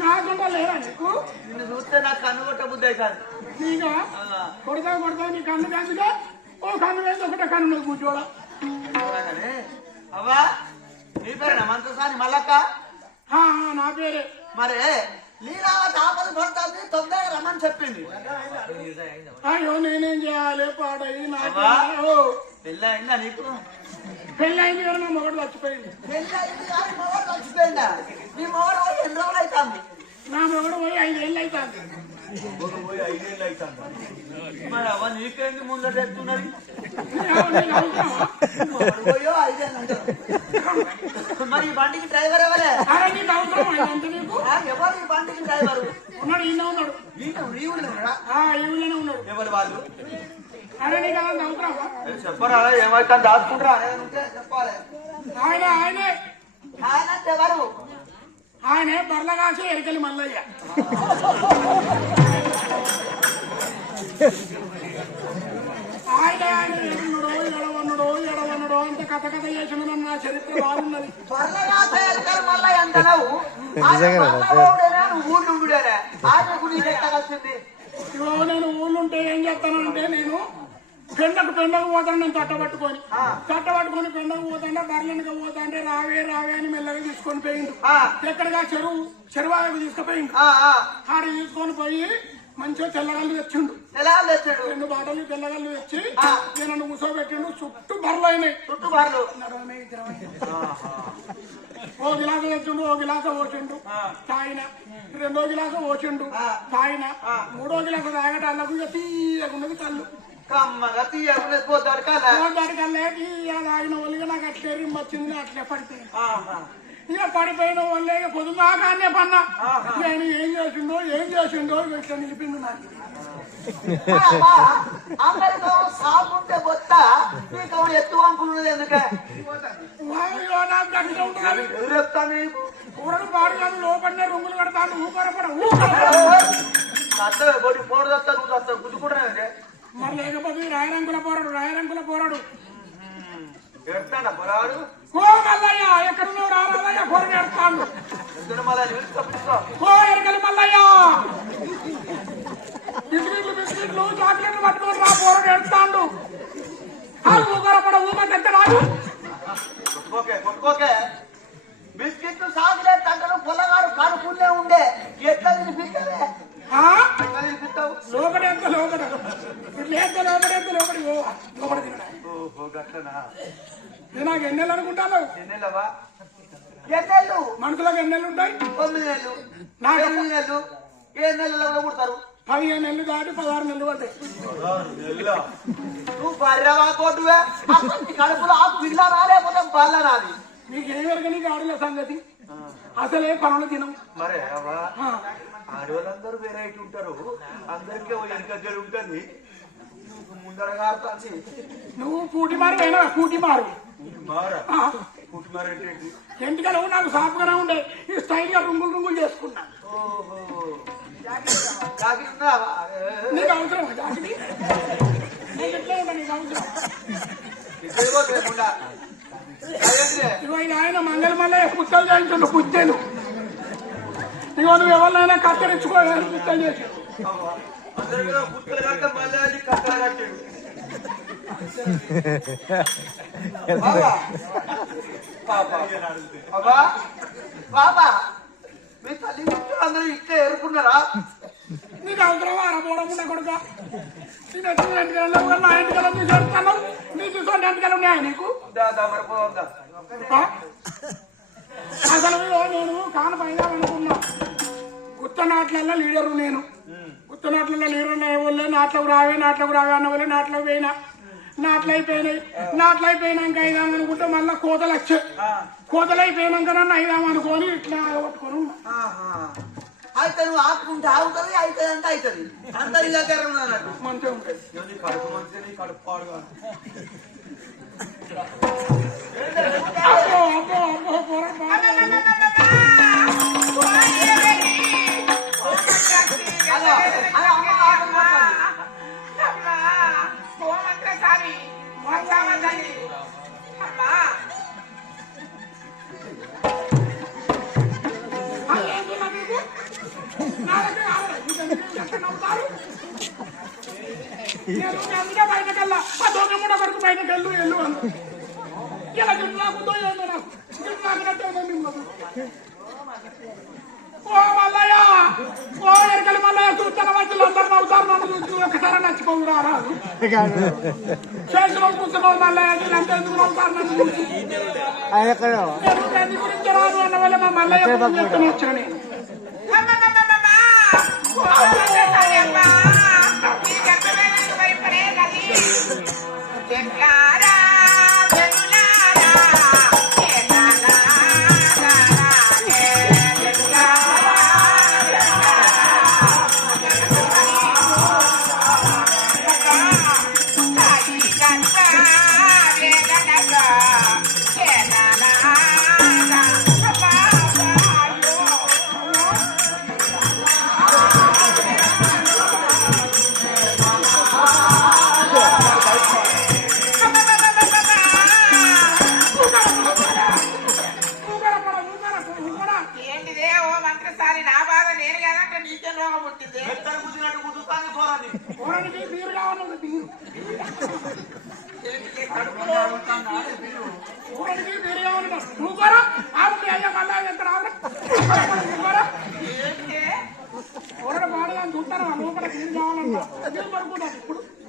నాకుండా లేరా నీకు? నిన్ను చూస్తే నాకు కన్ను కొట్ట బుద్ధి అవుతుంది. నీగా కొడతావు నీ కన్ను కాదుగా. ఓ కన్ను వేసి ఒకటే కన్ను మీద కూర్చోడా. అవ్వా నీ పేరేనా మంత్రసాని మల్లక్క? నా పేరే. మరే లీలావతి ఆపద పడుతుంది, తొందరగా రమ్మని చెప్పింది. అయ్యో నేనేం చేయాలి? పాడయి పెళ్ళి అయిందా నీకు? పెళ్ళి అయింది కానీ మా మొగడు చచ్చిపోయింది. పెళ్ళి అయింది కానీ మొగడు చచ్చిపోయిందా? నీ మొగడు పోయి ఎన్ని రోజులు అవుతుంది? నా మొగడు పోయి 5 ఏళ్ళు అవుతుంది. పోయి 5 ఏళ్ళు అవుతుంది. మరి అవ్వ నీకేంది ముందట ఎత్తున్నది? పోయో 5 ఏళ్ళు అంటారు. మరి ఈ బండికి డ్రైవర్ ఎవరే? నీకు అవసరం అంత నీకు? ఎవరు ఈ బండికి డ్రైవరు? ఉన్నాడు, ఈయన ఉన్నాడు. ఈ ఊళ్ళో ఉన్నాడు. ఎవరు వాళ్ళు? అరే నీకు అలా అవసరమా? చెప్పరా ఏమైతే దాచుకుంటారా? చెప్పాలి. ఆయనే ఆయన అంటే ఎవరు? ఆయనే బర్ల కాసి ఎరికలి మల్లయ్య. ఆయన ఎడవన్నుడో అంత కథ చేసిన నా చరిత్ర బాగున్నది. బర్ల కాసే ఎరికలి మల్లయ్య అంటున్నావు. ఊళ్ళుండుడేనా? ఆయన గుడి ఎట్లా కలిసింది? నేను ఊళ్ళుంటే ఏం చేస్తానంటే, నేను పెండకు పోతాను. నేను తట్టబట్టుకొని పెండకు పోతాంటే బర్లెనక పోతాంటే రావే అని మెల్లగా తీసుకొని పోయిండు. ఎక్కడగా చెరువు తీసుకుపోయిండు. ఆడ తీసుకొని పోయి మంచిగా తెల్లగల్లు తెచ్చిండు. 2 బాటలు తెల్లగల్లు తెచ్చి నన్ను కూర్చోబెట్టిండు. చుట్టూ బర్రెలు అయినాయి. ఓ గిలాస తెచ్చిండు, ఓ గిలాస పోసిండు తాగిన. 2వ గిలాస పోసిండు తాగిన. 3వ గిలాస తాగటాలకు ఇక తీయకున్నది కళ్ళు. కమ్మగా తీయకుండా పోతాడు కదా. తాగిన ఒలిగా నాకు అట్లే రిమ్ వచ్చింది. అట్లే పడిపోయింది. ఇక పడిపోయిన వాళ్ళే ఇక పొద్దుగానే పన్నా నేను ఏం చేసిండో ఇట్లా నిలిపిండు నాకు. అందరితో సాగుంటే బొత్త నీకు ఎత్తు అనుకున్నది ఎందుకే వాయో నాకు గట్టిగా ఉంటుంది. ఎదురెత్తాను కూరలు పాడుగాను లోపలనే రొంగులు కడతాను ఊపరపడ బొడి పోడు వస్తా నువ్వు వస్తావు గుద్దుకుంటున్నావు మరి లేకపోతే రాయరంగుల పోరాడు ఎడతాడా పొరాడు ఓ మల్లయ్య ఎక్కడున్నావు రామల్లయ్య కూర ఎడతాను ఓ ఎరకలి మల్లయ్య బిస్కెట్లు చాక్లెట్లు పట్టుకొని రా పోరాడు ఎడతాడు ఊపరపడ ఊప తెచ్చరాదు కొట్టుకోకే బిస్కెట్లు సాగులేదు అంటే పొలగాడు కడుపునే ఉండే ఎట్లా తినిపిస్తావే ఎట్లా తినిపిస్తావు లోపడి నాకు ఎన్నెళ్ళు అనుకుంటాను ఎన్నెళ్ళవా ఎన్నెళ్ళు మనుషులకు ఎన్నెళ్ళు ఉంటాయి 9 నెలలు నాకు 8 నెలలు 7 నెలల్లో పుడతారు 15 నెలలు దాటి 16 నెలలు పడ్డాయి. నువ్వు బర్రెవా కోటువే కడుపులో ఆ పిల్ల రాలేకపోతే బల్ల నాది నీకు ఏమరక నీకు ఆడలే సంగతి అసలే పనులు తినం మరే ఆడవాళ్ళందరూ వెరైటీ ఉంటారు అందరికీ వెనకగ్గర ఉంటుంది ముందరగా నువ్వు పూటి మారు అయినా పూటి మారు పుట్టిమారంటే ఎంటికలు నాకు సాపుగానే ఉండే ఈ స్టైల్ గా రుంగులు చేసుకున్నా. నీకు అవసరం జాకెట్ నీకు ఎట్లా ఉంటా నీకు అవసరం ఇగో ఆయన మంగళ మళ్ళీ పుస్తలు చేయించండు పుచ్చేను ఇగో నువ్వు ఎవరినైనా కత్తరించుకోవాలి పుస్తలు చేసి బాబా మీ తల్లి అందరూ ఇట్లా ఎరుకున్నారా నీకు అవసరం ఆడపోవడం కొడుక నేను వచ్చిన ఎంటికలు నా ఎంటికలు నీ చేస్తాను నీ చూసుకోండి ఎంటికలు ఉన్నాయా నీకు అసలు నేను కానపైదామనుకున్నా గుత్తనాట్లలో లీడరు నేను గుత్తనాట్లలో లీడర్ వాళ్ళే నాట్లకు రావే అన్న వాళ్ళే నాట్లకు పోయినా నాట్లు అయిపోయినాక అయిదాం అనుకుంటే మళ్ళీ కోతలు వచ్చాయి కోతలు అయిపోయినాక నన్ను అయిదాం అనుకొని ఇట్లా పట్టుకొని ఉన్నా అయితే నువ్వు ఆపుకుంటే ఆగుతుంది అయితే అంటే అవుతుంది అందరు ఇలా అన్నట్టు మంచిగా ఉంటుంది కడుపు మంచిది కడుపు పాడుగా బయటకెళ్ళా దొంగ వరకు బయటకెళ్ళు వెళ్ళు అన్న ఇలా గిట్టు నాకుందో ఏందో నాకు గిట్టు నాకునట్టే ఓ మల్లయ్య ఓ ఎరకలి మల్లయ్య చూస్తున్న మధ్యలో అందరు నవ్వుతారు నన్ను చూసి ఒకసారి నచ్చిపోవురా రాదు చేతిలో కూర్చున్నావు మల్లయ్య అంత ఎందుకు నవ్వుతారు నన్ను చూసి ఎందుకు గురించి రాదు అన్న వల్ల మా మల్లయ్య చెప్తున్నా వచ్చిన నేను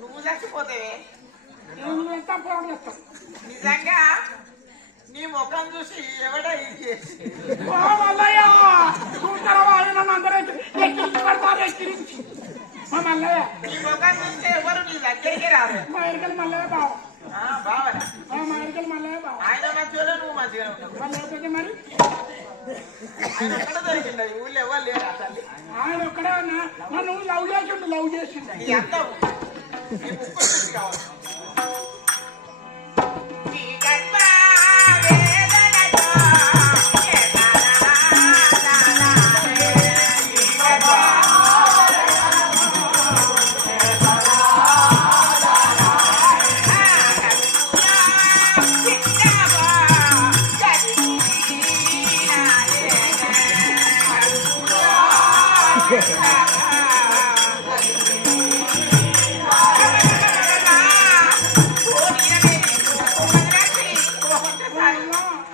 నువ్వు చచ్చిపోతావే నిజంగా నీ ముఖం చూసి ఎవడో ఇది చేసి నీ ముఖం చూస్తే ఎవరు నీ దగ్గరికి రాదు మల్లయ్య బావ బావనా మా ఇంటికి మళ్ళీ బావ ఆయన మంచిగా నువ్వు మంచిగా ఉంటావు వాళ్ళు లేకపోతే మరి ఆయన ఎక్కడ దొరికింది ఊళ్ళో ఎవరు లేరా తల్లి ఆయన ఒక్కడే నన్ను లవ్ చేసిండు నీ అంతా నీ ముక్కు చూసి కావాలి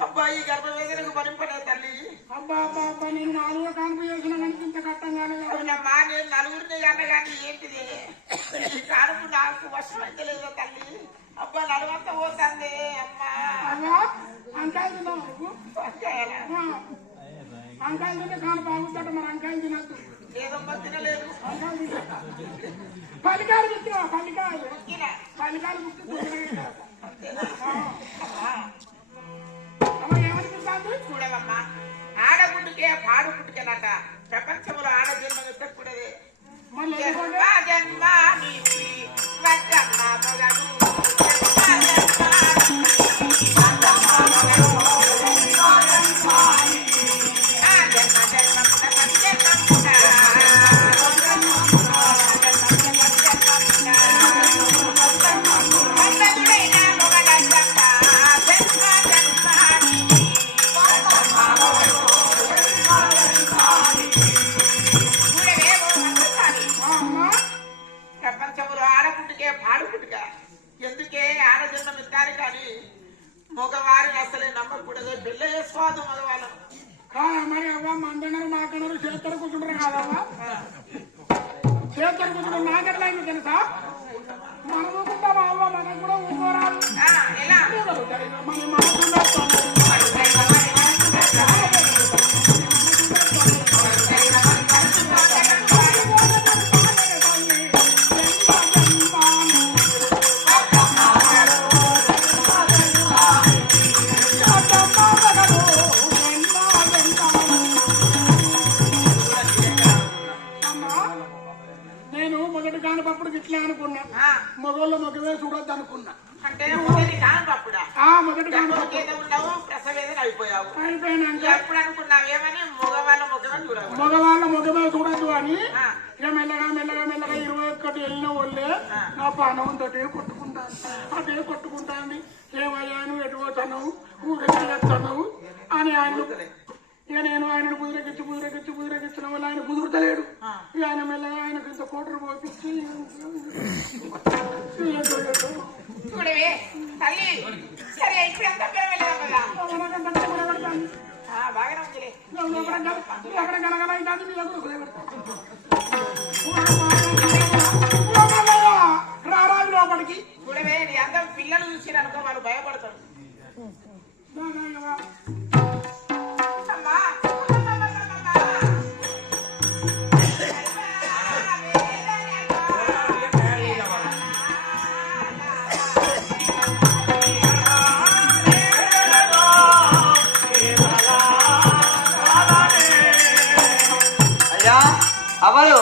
అబ్బాయి గర్భవేదనకు పనిపడే తల్లి అబ్బా నేను 4 కానుపు చేసిన కానీ ఇంత కట్టంగానే అవునమ్మా నేను నలుగురిని అన్నగాని ఏంటిది ఈ కానుపు నాకు వశమైతే లేదా తల్లి అబ్బా నలువంతా పోతుంది అమ్మా అవ్వా అంకాయలు తిన్నావు నువ్వు వంకాయలా? అంకాయలు తింటే కాను బాగుతాడు మరి అంకాయలు తినద్దు లేదమ్మా తినలేదు అంకాయలు తింటే పల్లికాయలు తింటున్నావా పల్లికాయలు తినా. పల్లికాయలు గుర్తు అంతేనా? అమ్మ ఏమనిపిస్తుంది చూడవమ్మా ఆడగుడ్డుకే పాడు పుట్టుకెనట ప్రపంచంలో ఆడ జన్మ ఎత్తకూడదే మళ్ళీ జన్మ జన్మ నీకి వద్దమ్మ మొగడు ప్రపంచంలో ఆడపుట్టుకే పాడుపుట్టుక ఎందుకే ఆడజన్మం ఇస్తారు కానీ మగవారిని అసలే నమ్మకూడదు పెళ్ళ చేసుకోవద్దు మగవాళ్ళను మరి అవ్వ మందన్నారు మాకన్నారు చేస్తారు కూర్చుంటారు కాదవ్వా చేస్తారు కూర్చుంటారు నాకెట్లా అయింది తెలుసా మనం ఊరుకుంటామా అవ్వ మనకు కూడా ఊరుకోరాదు ఎలా మన మనకు నేను మొదటి కానప్పుడు ఇట్లా అనుకున్నా మగోళ్ళు మగవే చూడొద్దు అనుకున్నా అంటే మొదటి కానప్పుడా మొదటి కానప్పుడు ఏదో ఉన్నావు ప్రసవేదన అయిపోయావు అయిపోయినాక ఎప్పుడు అనుకున్నావు ఏమని మగవాళ్ళ ముఖమని చూడవు మగవాళ్ళ మగవే చూడొద్దు అని ఇక మెల్లగా 21 వెళ్ళిన వాళ్ళే నా పానంతో కొట్టుకుంటాను అదే కొట్టుకుంటాను ఏమయ్యాను ఎటు పోతాను ఊరెత్తాను అని ఆయన ఇక నేను ఆయనను కుదిరకిచ్చిన వల్ల ఆయన కుదురుతలేడు ఇక ఆయన మెల్లగా ఆయనకు ఇంత కోటరు పోపించి చూడవే తల్లి సరే ఇప్పుడు ఎంత పేరు వెళ్ళాం కదా బాగానే ఉందిలే అక్కడ కలగలైతుంది మీ దగ్గర రారాజు లోపలికి చూడవే నీ అందరం పిల్లలు చూసిరనుకో వాళ్ళు భయపడతారు అమ్మా అయ్యా అవలు